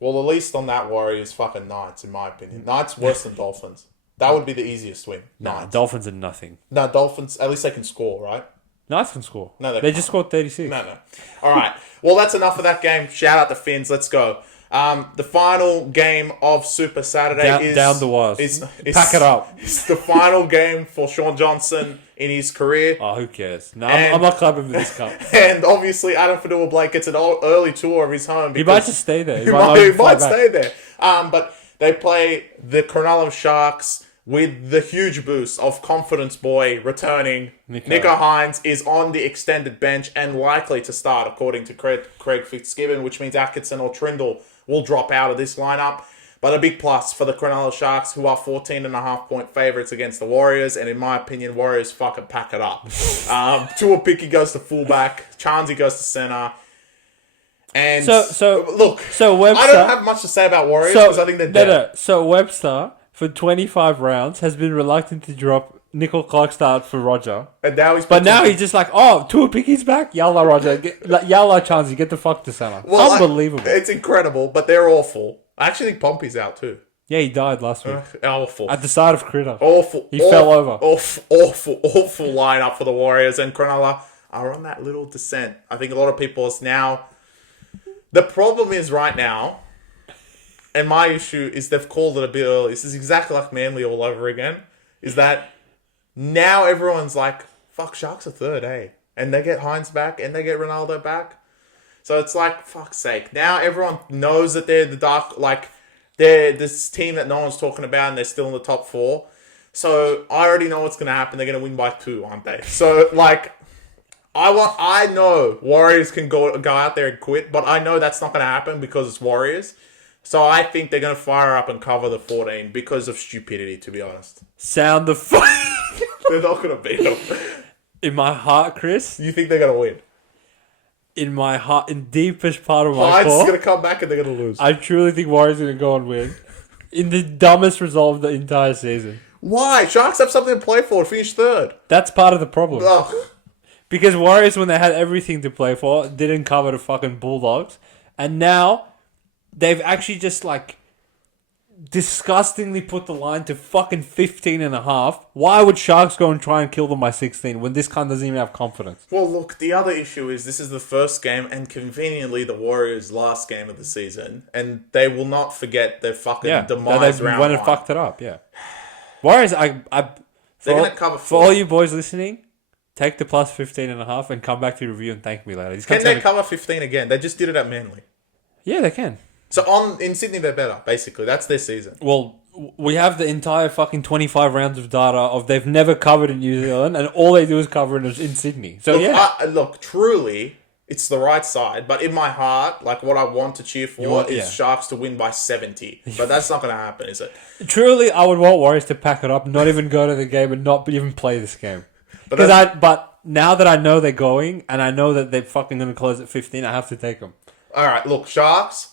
Well, the least on that worry is fucking Knights, in my opinion. Knights worse than Dolphins. That would be the easiest win. Nah, Knights. Dolphins are nothing. No, Dolphins. At least they can score, right? Knights can score. No, they they just scored 36. No. All right. Well, that's enough of that game. Shout out to Finns. Let's go. The final game of Super Saturday is down the wires. Is Pack it up. It's the final game for Sean Johnson in his career. Oh, who cares? No, And- I'm not clapping for this cup. And obviously, Adam Fadua-Blake gets an early tour of his home. He might just stay there. He not might, even fly back. stay there. But they play the Cronulla Sharks with the huge boost of confidence boy returning. Nico Hines is on the extended bench and likely to start, according to Craig Fitzgibbon, which means Atkinson or Trindle will drop out of this lineup. But a big plus for the Cronulla Sharks, who are 14.5-point favourites against the Warriors. And in my opinion, Warriors fucking pack it up. Tuapiki goes to fullback. Chansey goes to centre. And So Webster, I don't have much to say about Warriors because I think they're dead. No. So Webster, for 25 rounds, has been reluctant to drop Nickel Clark start for Roger. And now he's just like, oh, Tuapicki's back? Yalla, Roger. Yalla, Chansey, get the fuck to centre. Unbelievable. It's incredible, but they're awful. I actually think Pompey's out too. Yeah, he died last week. Awful. At the side of Critter. Awful. He fell over. Awful lineup for the Warriors. And Cronulla are on that little descent. I think a lot of people is now... The problem is right now, and my issue is they've called it a bit early. This is exactly like Manly all over again. Is that now everyone's like, fuck, Sharks are third, eh? And they get Hines back and they get Ronaldo back. So it's like, fuck's sake. Now everyone knows that they're the dark, like, they're this team that no one's talking about and they're still in the top four. So I already know what's going to happen. They're going to win by 2, aren't they? So, like, I know Warriors can go out there and quit, but I know that's not going to happen because it's Warriors. So I think they're going to fire up and cover the 14 because of stupidity, to be honest. Sound the They're not going to beat them. In my heart, Chris. You think they're going to win? In my heart, in deepest part of my Hines is core, going to come back and they're going to lose. I truly think Warriors are going to go and win. In the dumbest result of the entire season. Why? Sharks have something to play for. Finish third. That's part of the problem. Ugh. Because Warriors, when they had everything to play for, didn't cover the fucking Bulldogs. And now, they've actually just, like, disgustingly put the line to fucking 15.5. Why would Sharks go and try and kill them by 16 when this cunt doesn't even have confidence? Well, look, the other issue is this is the first game and conveniently the Warriors' last game of the season. And they will not forget their fucking demise round when it one. fucked it up, yeah. Warriors, They're going to cover for all you boys listening, take the plus 15.5 and come back to review and thank me later. Can they cover 15 again? They just did it at Manly. Yeah, they can. So in Sydney, they're better, basically. That's their season. Well, we have the entire fucking 25 rounds of data of they've never covered in New Zealand and all they do is cover in Sydney. So, Look, truly, it's the right side. But in my heart, like what I want to cheer for is Sharks to win by 70. But that's not going to happen, is it? Truly, I would want Warriors to pack it up, not even go to the game and not even play this game. But now that I know they're going and I know that they're fucking going to close at 15, I have to take them. All right, look, Sharks...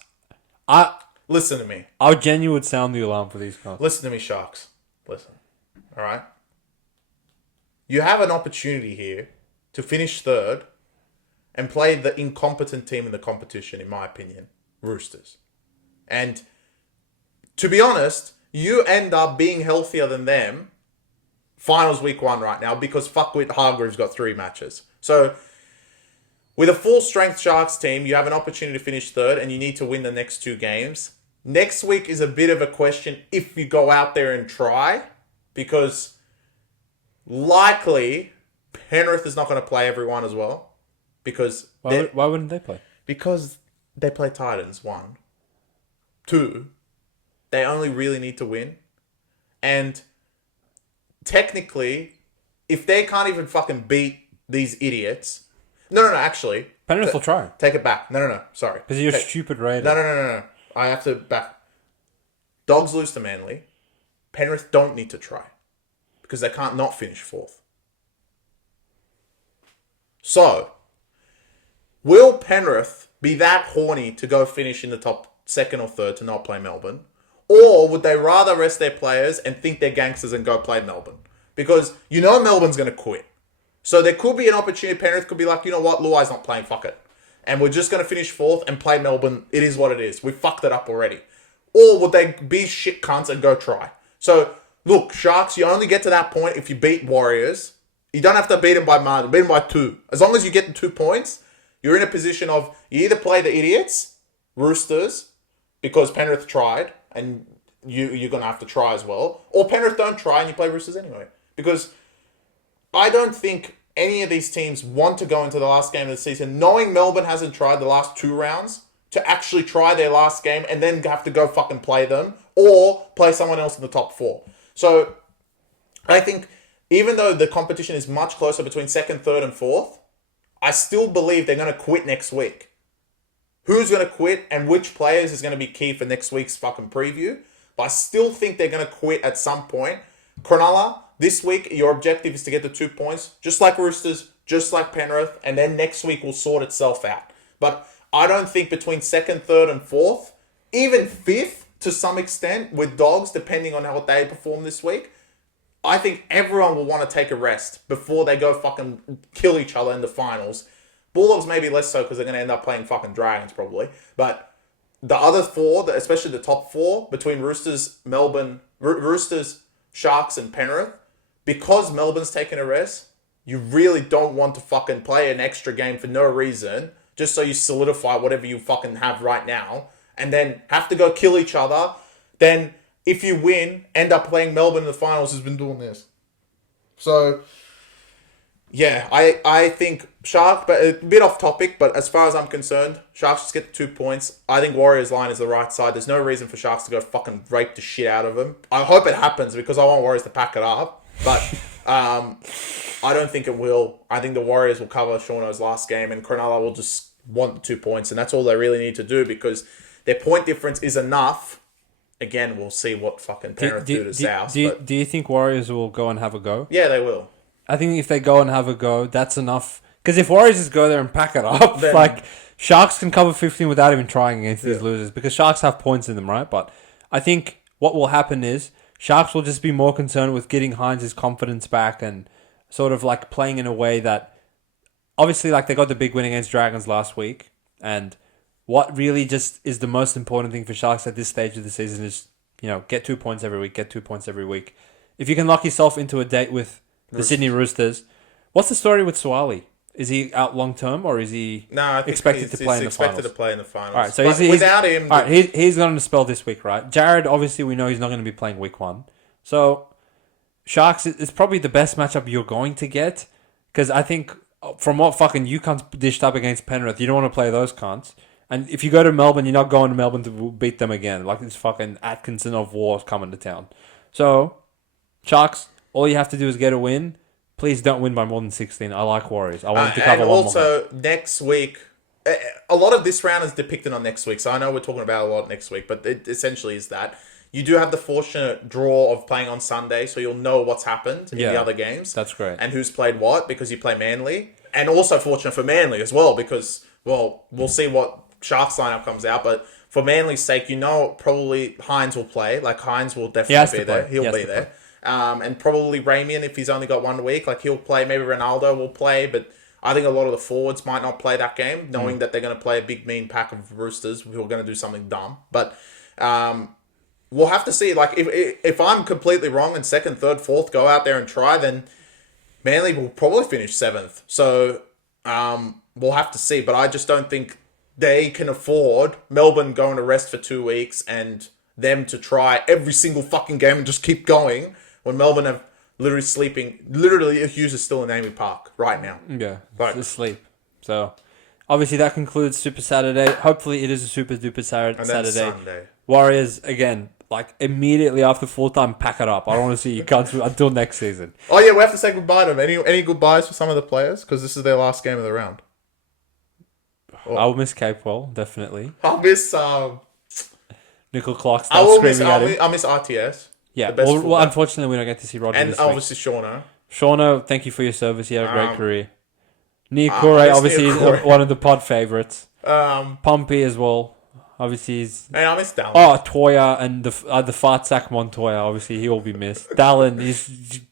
Listen to me. I would genuinely sound the alarm for these guys. Listen to me, Sharks. Listen. All right? You have an opportunity here to finish third and play the incompetent team in the competition, in my opinion. Roosters. And to be honest, you end up being healthier than them finals week 1 right now because fuckwit Hargreaves got 3 matches. So with a full strength Sharks team, you have an opportunity to finish third and you need to win the next 2 games. Next week is a bit of a question if you go out there and try, because likely Penrith is not going to play everyone as well. Because why wouldn't they play? Because they play Titans, 1. 2, they only really need to win. And technically, if they can't even fucking beat these idiots... No, actually. Penrith will try. Take it back. No, sorry. Because you're stupid Raider. No. I have to back... Dogs lose to Manly. Penrith don't need to try. Because they can't not finish 4th. So, will Penrith be that horny to go finish in the top 2nd or 3rd to not play Melbourne? Or would they rather rest their players and think they're gangsters and go play Melbourne? Because you know Melbourne's going to quit. So there could be an opportunity. Penrith could be like, you know what, Luai's not playing, fuck it. And we're just going to finish 4th and play Melbourne. It is what it is. We fucked it up already. Or would they be shit cunts and go try? So, look, Sharks, you only get to that point if you beat Warriors. You don't have to beat them by margin. Beat them by 2. As long as you get the 2 points, you're in a position of you either play the idiots, Roosters, because Penrith tried, and you're going to have to try as well. Or Penrith don't try and you play Roosters anyway. Because I don't think any of these teams want to go into the last game of the season knowing Melbourne hasn't tried the last 2 rounds to actually try their last game and then have to go fucking play them or play someone else in the top 4. So I think even though the competition is much closer between 2nd, 3rd and 4th, I still believe they're going to quit next week. Who's going to quit and which players is going to be key for next week's fucking preview. But I still think they're going to quit at some point. Cronulla, this week, your objective is to get the 2 points, just like Roosters, just like Penrith, and then next week will sort itself out. But I don't think between 2nd, 3rd, and 4th, even 5th to some extent with Dogs, depending on how they perform this week, I think everyone will want to take a rest before they go fucking kill each other in the finals. Bulldogs maybe less so because they're going to end up playing fucking Dragons probably. But the other 4, especially the top 4, between Roosters, Roosters, Sharks, and Penrith, because Melbourne's taking a rest, you really don't want to fucking play an extra game for no reason, just so you solidify whatever you fucking have right now, and then have to go kill each other. Then, if you win, end up playing Melbourne in the finals, has been doing this. So, yeah, I think Shark, but a bit off topic, but as far as I'm concerned, Sharks just get the 2 points. I think Warriors line is the right side. There's no reason for Sharks to go fucking rape the shit out of them. I hope it happens because I want Warriors to pack it up, but I don't think it will. I think the Warriors will cover Shauno's last game and Cronulla will just want the 2 points, and that's all they really need to do because their point difference is enough. Again, we'll see what fucking Penrith do to South. Do you think Warriors will go and have a go? Yeah, they will. I think if they go and have a go, that's enough. Because if Warriors just go there and pack it up, then, like, Sharks can cover 15 without even trying against these losers. Because Sharks have points in them, right? But I think what will happen is Sharks will just be more concerned with getting Hines' confidence back and sort of, like, playing in a way that... Obviously, like, they got the big win against Dragons last week. And what really just is the most important thing for Sharks at this stage of the season is, you know, get 2 points every week, get 2 points every week. If you can lock yourself into a date with the Sydney Roosters, what's the story with Suaalii? Is he out long term or is he expected to play in the finals? Expected to play in the finals. All right, so without him, all right, he's going to spell this week, right? Jared, obviously, we know he's not going to be playing week 1. So Sharks is probably the best matchup you're going to get because I think from what fucking you cunts dished up against Penrith, you don't want to play those cunts. And if you go to Melbourne, you're not going to Melbourne to beat them again. Like this fucking Atkinson of war coming to town. So Sharks, all you have to do is get a win. Please don't win by more than 16. I like Warriors. I want to cover one more. And also, next week, a lot of this round is depicted on next week. So I know we're talking about a lot next week, but it essentially is that. You do have the fortunate draw of playing on Sunday, so you'll know what's happened in the other games. That's great. And who's played what, because you play Manly. And also fortunate for Manly as well, because, well, we'll see what Sharks lineup comes out, but for Manly's sake, you know probably Hines will play. Like, Hines will definitely be there. He'll be there. And probably Ramian, if he's only got 1 week, like he'll play. Maybe Ronaldo will play, but I think a lot of the forwards might not play that game, knowing that they're going to play a big mean pack of Roosters who are going to do something dumb. But we'll have to see. Like, if I'm completely wrong and second, third, fourth go out there and try, then Manly will probably finish 7th. So, we'll have to see. But I just don't think they can afford Melbourne going to rest for 2 weeks and them to try every single fucking game and just keep going when Melbourne have literally sleeping. Literally, Hughes is still in Amy Park right now. Yeah, Like, it's asleep. So, obviously, that concludes Super Saturday. Hopefully, it is a super duper and then Saturday. Sunday. Warriors, again, like, immediately after full-time, pack it up. I don't want to see you cunts until next season. Oh, yeah, we have to say goodbye to them. Any goodbyes for some of the players? Because this is their last game of the round. I'll miss Capewell, definitely. I'll miss... Nickel Clark I starts will screaming at him. I'll miss RTS. Yeah, the best well, fullback. unfortunately, we don't get to see Rodney And this week. obviously Shauno. Shauno, thank you for your service. You had a great career. Nia I Kure, miss obviously, Nia is Kure. one of the pod favourites. Pompey as well. Obviously, he's... And I miss Dallin. Oh, Toya and the fart sack Montoya. Obviously, he will be missed. Dallin,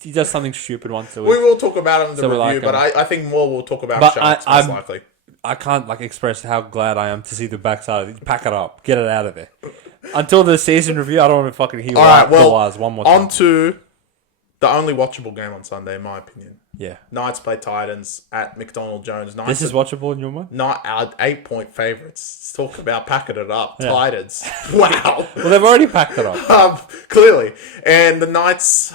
he does something stupid once a week. We will talk about it in the So we review, like but him. I think more we'll talk about But Sharks most I'm- likely. I can't express how glad I am to see the backside of it. Pack it up. Get it out of there. Until the season review, I don't want to fucking hear one more time. On to the only watchable game on Sunday, in my opinion. Yeah. Knights play Titans at McDonald Jones. Knights This is watchable in your mind? not our 8-point favourites. Let's talk about packing it up. Yeah. Titans. Wow. Well, they've already packed it up. Clearly. And the Knights,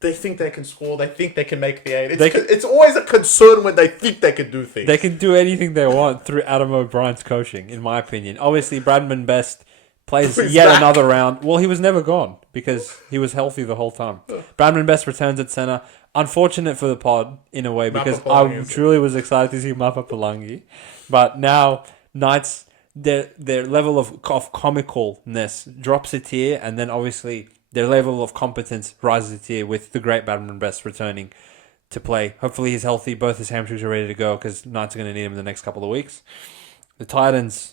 they think they can score. They think they can make the 8. It's always a concern when they think they can do things. They can do anything they want through Adam O'Brien's coaching, in my opinion. Obviously, Bradman Best plays He's yet back. another round. Well, he was never gone because he was healthy the whole time. Bradman Best returns at centre. Unfortunate for the pod, in a way, because I Mapapalangi. truly was excited to see Mapapalangi. But now, Knights, their level of comicalness drops a tier, and then obviously their level of competence rises a tier with the great Bradman Best returning to play. Hopefully he's healthy. Both his hamstrings are ready to go because Knights are going to need him in the next couple of weeks. The Titans...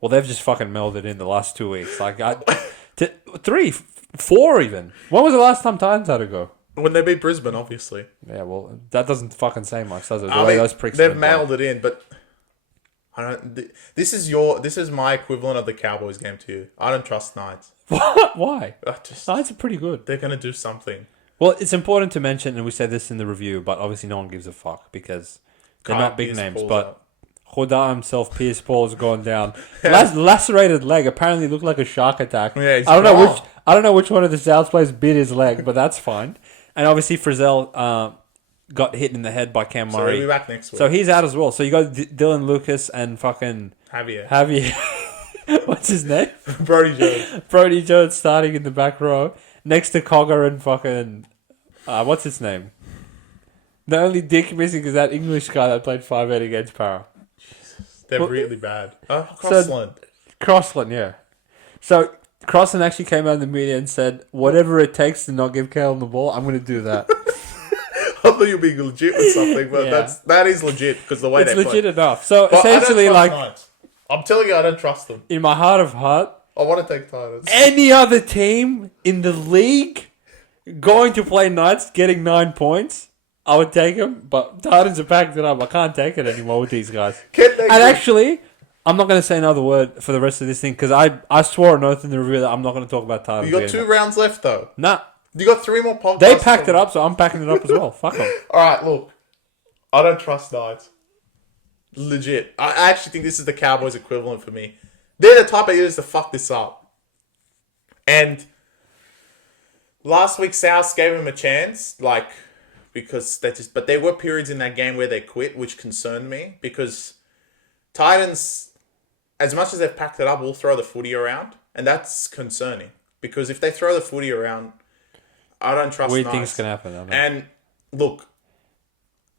Well, they've just fucking melded in the last 2 weeks. 3, 4 even. When was the last time Titans had to go? When they beat Brisbane, obviously. Yeah, well, that doesn't fucking say much, does it? The I way mean, those pricks they've have been mailed it in, but I don't. This is my equivalent of the Cowboys game to you. I don't trust Knights. What? Why? Just Knights are pretty good. they're gonna do something. Well, it's important to mention, and we said this in the review, but obviously no one gives a fuck because they're Kyle not big Pierce names. pulls But up. Hoda himself, Pierce Paul's gone down. Lacerated leg. Apparently looked like a shark attack. Yeah, he's I strong. don't know which one of the South players bit his leg, but that's fine. And obviously Frizzell got hit in the head by Cam So Murray. he'll be back next week. So he's out as well. So you got Dylan Lucas and fucking Javier. What's his name? Brody Jones. Brody Jones starting in the back row next to Cogger and fucking what's his name? The only dick missing is that English guy that played 5'8" against Para. They're Well, really bad. so- Crossland. Crossland, yeah. So Crossland actually came out in the media and said, "Whatever it takes to not give Kalen the ball, I'm going to do that." I thought you were being legit with something, but Yeah. that is legit because the way It's they play. legit enough. So But I don't essentially, trust like Knights. I'm telling you, I don't trust them. in my heart of heart, I want to take Titans. any other team in the league going to play Knights getting 9 points, I would take them. But Titans have packed it up. I can't take it anymore with these guys. And actually, I'm not going to say another word for the rest of this thing because I swore an oath in the review that I'm not going to talk about Titans. You got 2 rounds left though. Nah, You got 3 more podcasts. they packed it up, so I'm packing it up as well. Fuck them. All right, look. I don't trust Knights. Legit. I actually think this is the Cowboys equivalent for me. They're the type of idiots to fuck this up. And last week, South gave them a chance, because but there were periods in that game where they quit, which concerned me because Titans, as much as they've packed it up, will throw the footy around, and that's concerning because if they throw the footy around, I don't trust Weird Knights. things can happen. I know. And look,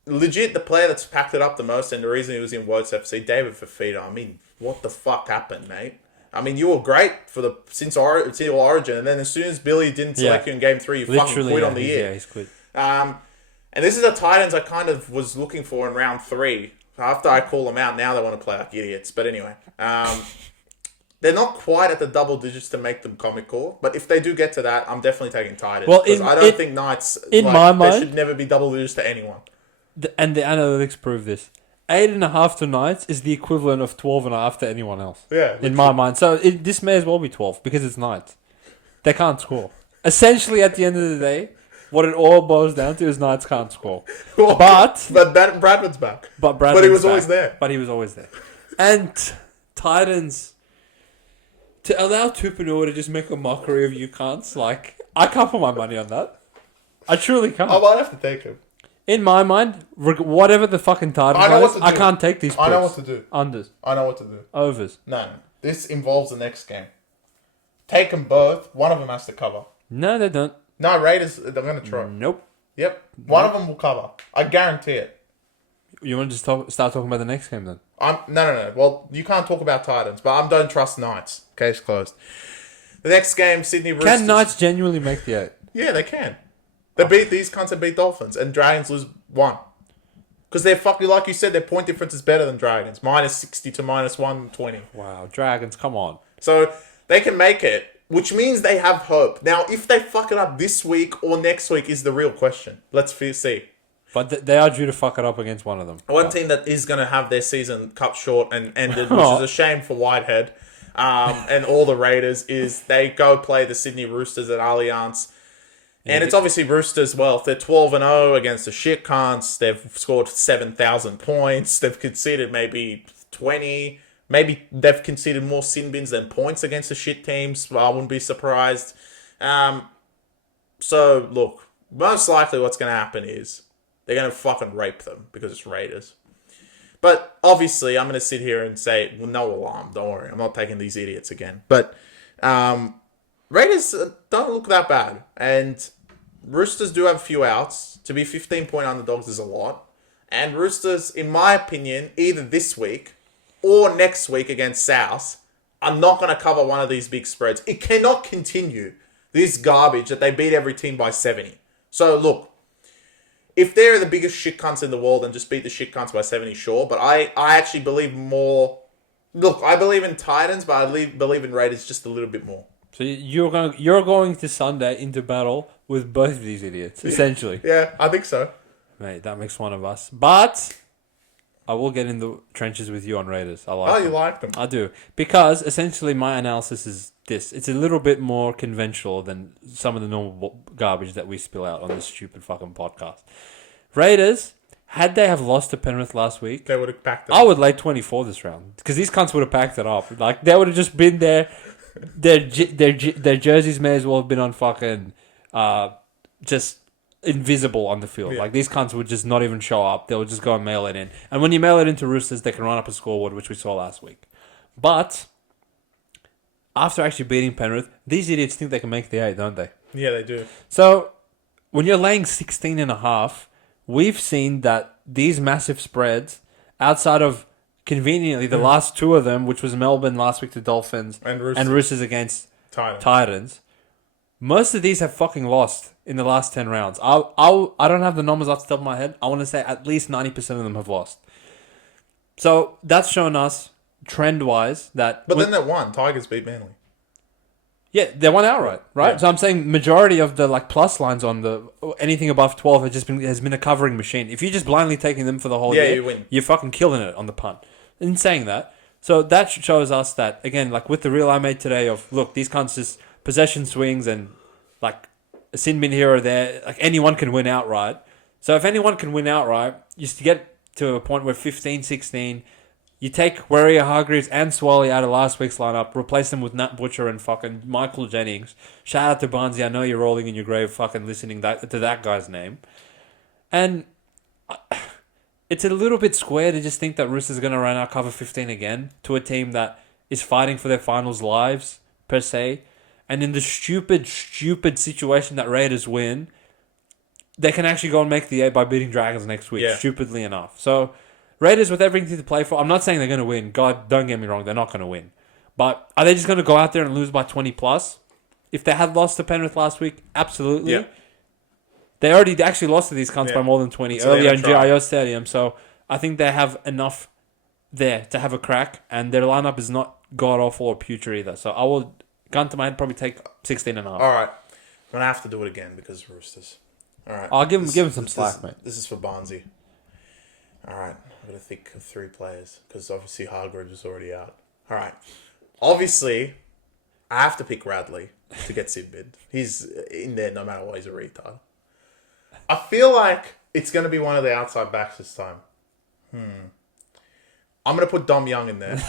legit, the player that's packed it up the most, and the reason he was in Worlds FC, David Fafita. I mean, what the fuck happened, mate? I mean, you were great for since Origin, and then as soon as Billy didn't select you in Game 3, you fucking quit on the year. Yeah, he's quit. And this is the Titans I kind of was looking for in round 3. After I call them out, now they want to play like idiots. But anyway, they're not quite at the double digits to make them comical. But if they do get to that, I'm definitely taking Titans. Well, because I don't think Knights, in my they mind, should never be double digits to anyone. And the analytics prove this. 8.5 to Knights is the equivalent of 12.5 to anyone else. Yeah. In my mind. So this may as well be 12 because it's Knights. They can't score. Essentially, at the end of the day, what it all boils down to is Knights can't score. But Bradman's back. But he was always there. But he was always there. And Titans, to allow Tupanua to just make a mockery of you cunts, like, I can't put my money on that. I truly can't. I might have to take him. In my mind, whatever the fucking Titans I can't take these picks. I know what to do. Unders. I know what to do. Overs. No. This involves the next game. Take them both. One of them has to cover. No, they don't. No, Raiders, they're going to try. Nope. Yep. One of them will cover. I guarantee it. You want to just start talking about the next game then? No. Well, you can't talk about Titans, but I don't trust Knights. Case closed. The next game, Sydney Roosters. Can Knights genuinely make the 8? Yeah, they can. These cunts have beat Dolphins, and Dragons lose 1. Because they're fucking, like you said, their point difference is better than Dragons. -60 to -120. Wow, Dragons, come on. So they can make it, which means they have hope. Now, if they fuck it up this week or next week is the real question. Let's see. But they are due to fuck it up against one of them. One team that is going to have their season cut short and ended, which is a shame for Whitehead, and all the Raiders, is they go play the Sydney Roosters at Allianz. And it's obviously Roosters, well, if they're 12-0 against the shit cunts, they've scored 7,000 points, they've conceded maybe 20, maybe they've conceded more sin bins than points against the shit teams, I wouldn't be surprised. So, look, most likely what's going to happen is they're going to fucking rape them because it's Raiders. But obviously, I'm going to sit here and say, well, no alarm, don't worry, I'm not taking these idiots again. But Raiders don't look that bad, and Roosters do have a few outs. To be 15-point underdogs is a lot. And Roosters, in my opinion, either this week or next week against South, are not going to cover one of these big spreads. It cannot continue this garbage that they beat every team by 70. So, look, if they're the biggest shit cunts in the world and just beat the shit cunts by 70, sure. But I actually believe more... Look, I believe in Titans, but I believe in Raiders just a little bit more. So you're going to Sunday into battle with both of these idiots, essentially. Yeah, I think so. Mate, that makes one of us. But I will get in the trenches with you on Raiders. I like them. You like them? I do. Because essentially my analysis is this. It's a little bit more conventional than some of the normal garbage that we spill out on this stupid fucking podcast. Raiders, had they have lost to Penrith last week, they would have packed it up. I would lay 24 this round. Because these cunts would have packed it up. Like, they would have just been there. Their jerseys may as well have been on fucking just invisible on the field. Yeah. Like, these cunts would just not even show up. They would just go and mail it in. And when you mail it into Roosters, they can run up a scoreboard, which we saw last week. But after actually beating Penrith, these idiots think they can make the 8, don't they? Yeah, they do. So when you're laying 16.5, we've seen that these massive spreads, outside of conveniently the last 2 of them, which was Melbourne last week to Dolphins and Roosters against Titans, most of these have fucking lost in the last 10 rounds. I don't have the numbers off the top of my head. I want to say at least 90% of them have lost. So that's shown us trend-wise that... But then they won. Tigers beat Manly. Yeah, they won outright, right? Yeah. So I'm saying majority of the plus lines on the anything above 12 has been a covering machine. If you're just blindly taking them for the whole year, you win. You're fucking killing it on the punt. In saying that, so that shows us that, again, like with the reel I made today of, look, these cunts just possession swings and like a sin bin here or there, like anyone can win outright. So if anyone can win outright, you just get to a point where 15, 16, you take Warrior Hargreaves and Swally out of last week's lineup, replace them with Nat Butcher and fucking Michael Jennings. Shout out to Barnesy. I know you're rolling in your grave fucking listening to that guy's name. And it's a little bit square to just think that Roosters are going to run out cover 15 again to a team that is fighting for their finals lives, per se. And in the stupid situation that Raiders win, they can actually go and make the 8 by beating Dragons next week, stupidly enough. So Raiders with everything to play for, I'm not saying they're going to win. God, don't get me wrong, they're not going to win. But are they just going to go out there and lose by 20 plus? If they had lost to Penrith last week, absolutely. Yeah. They already actually lost to these cunts by more than 20 earlier in GIO Stadium. So I think they have enough there to have a crack. And their lineup is not god-awful or putrid either. So I will, gun to my head, probably take 16.5. All right. I'm going to have to do it again because of Roosters. All right. I'll give him some slack, mate. This is for Barnesy. All right. I'm going to think of 3 players because obviously Hargreaves is already out. All right. Obviously, I have to pick Radley to get sin binned. He's in there no matter what. He's a retard. I feel like it's going to be one of the outside backs this time. I'm going to put Dom Young in there.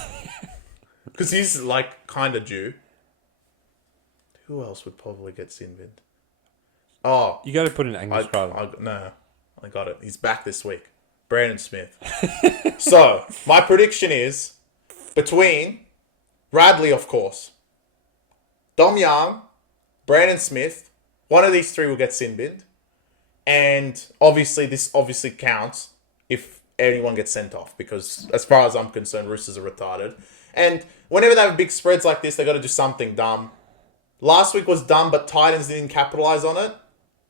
Because he's like kind of due. Who else would probably get sin binned? Oh. You got to put in Angus Crichton. No, I got it. He's back this week. Brandon Smith. So, my prediction is between Radley, of course, Dom Young, Brandon Smith, one of these three will get sin binned. And obviously, this obviously counts if anyone gets sent off. Because as far as I'm concerned, Roosters are retarded. And whenever they have big spreads like this, they got to do something dumb. Last week was dumb, but Titans didn't capitalize on it.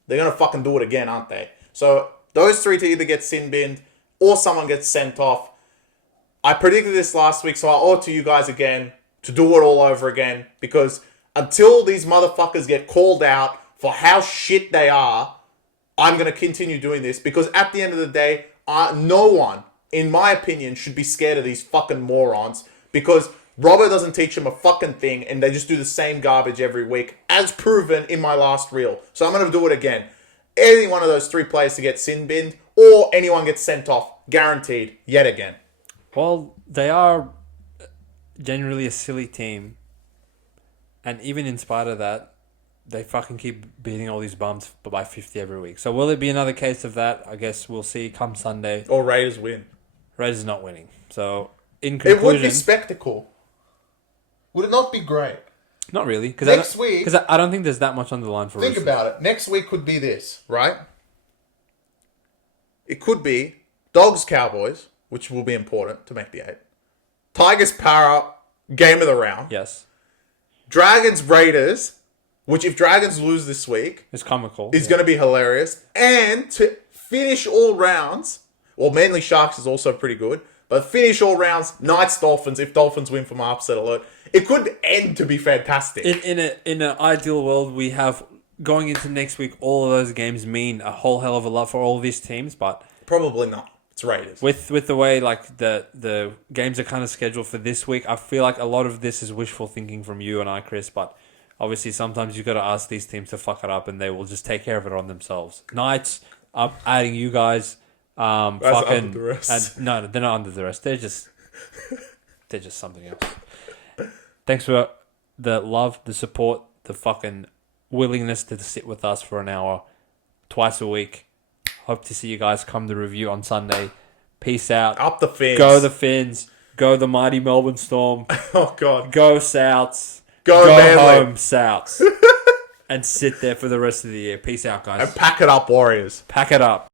They're going to fucking do it again, aren't they? So, those three to either get sin binned or someone gets sent off. I predicted this last week, so I owe it to you guys again to do it all over again. Because until these motherfuckers get called out for how shit they are, I'm going to continue doing this. Because at the end of the day, no one, in my opinion, should be scared of these fucking morons. Because Robbo doesn't teach them a fucking thing and they just do the same garbage every week, as proven in my last reel. So I'm going to do it again. Any one of those three players to get sin binned or anyone gets sent off, guaranteed, yet again. Well, they are generally a silly team. And even in spite of that, they fucking keep beating all these bums by 50 every week. So will it be another case of that? I guess we'll see come Sunday. Or Raiders win. Raiders not winning. So, in conclusion... It would be spectacle. Would it not be great? Not really. Next week... Because I don't think there's that much on the line for Think Roosters. about it. Next week could be this, right? It could be Dogs Cowboys, which will be important to make the 8. Tigers Para, game of the round. Yes. Dragons Raiders, which if Dragons lose this week... It's comical. Is going to be hilarious. And to finish all rounds... Well, Manly Sharks is also pretty good. But finish all rounds, Knights Dolphins, if Dolphins win from our upset alert. It could end to be fantastic. In an ideal world, we have going into next week, all of those games mean a whole hell of a lot for all these teams, but probably not. It's Raiders. With the way like the games are kind of scheduled for this week, I feel like a lot of this is wishful thinking from you and I, Chris, but obviously sometimes you've got to ask these teams to fuck it up and they will just take care of it on themselves. Knights, I'm adding you guys. Fucking Duress. And no, they're not under Duress. They're just something else. Thanks for the love, the support, the fucking willingness to sit with us for an hour, twice a week. Hope to see you guys come to review on Sunday. Peace out. Up the Fins. Go the Fins. Go the mighty Melbourne Storm. Oh God. Go Souths. Go home Souths. And sit there for the rest of the year. Peace out, guys. And pack it up, Warriors. Pack it up.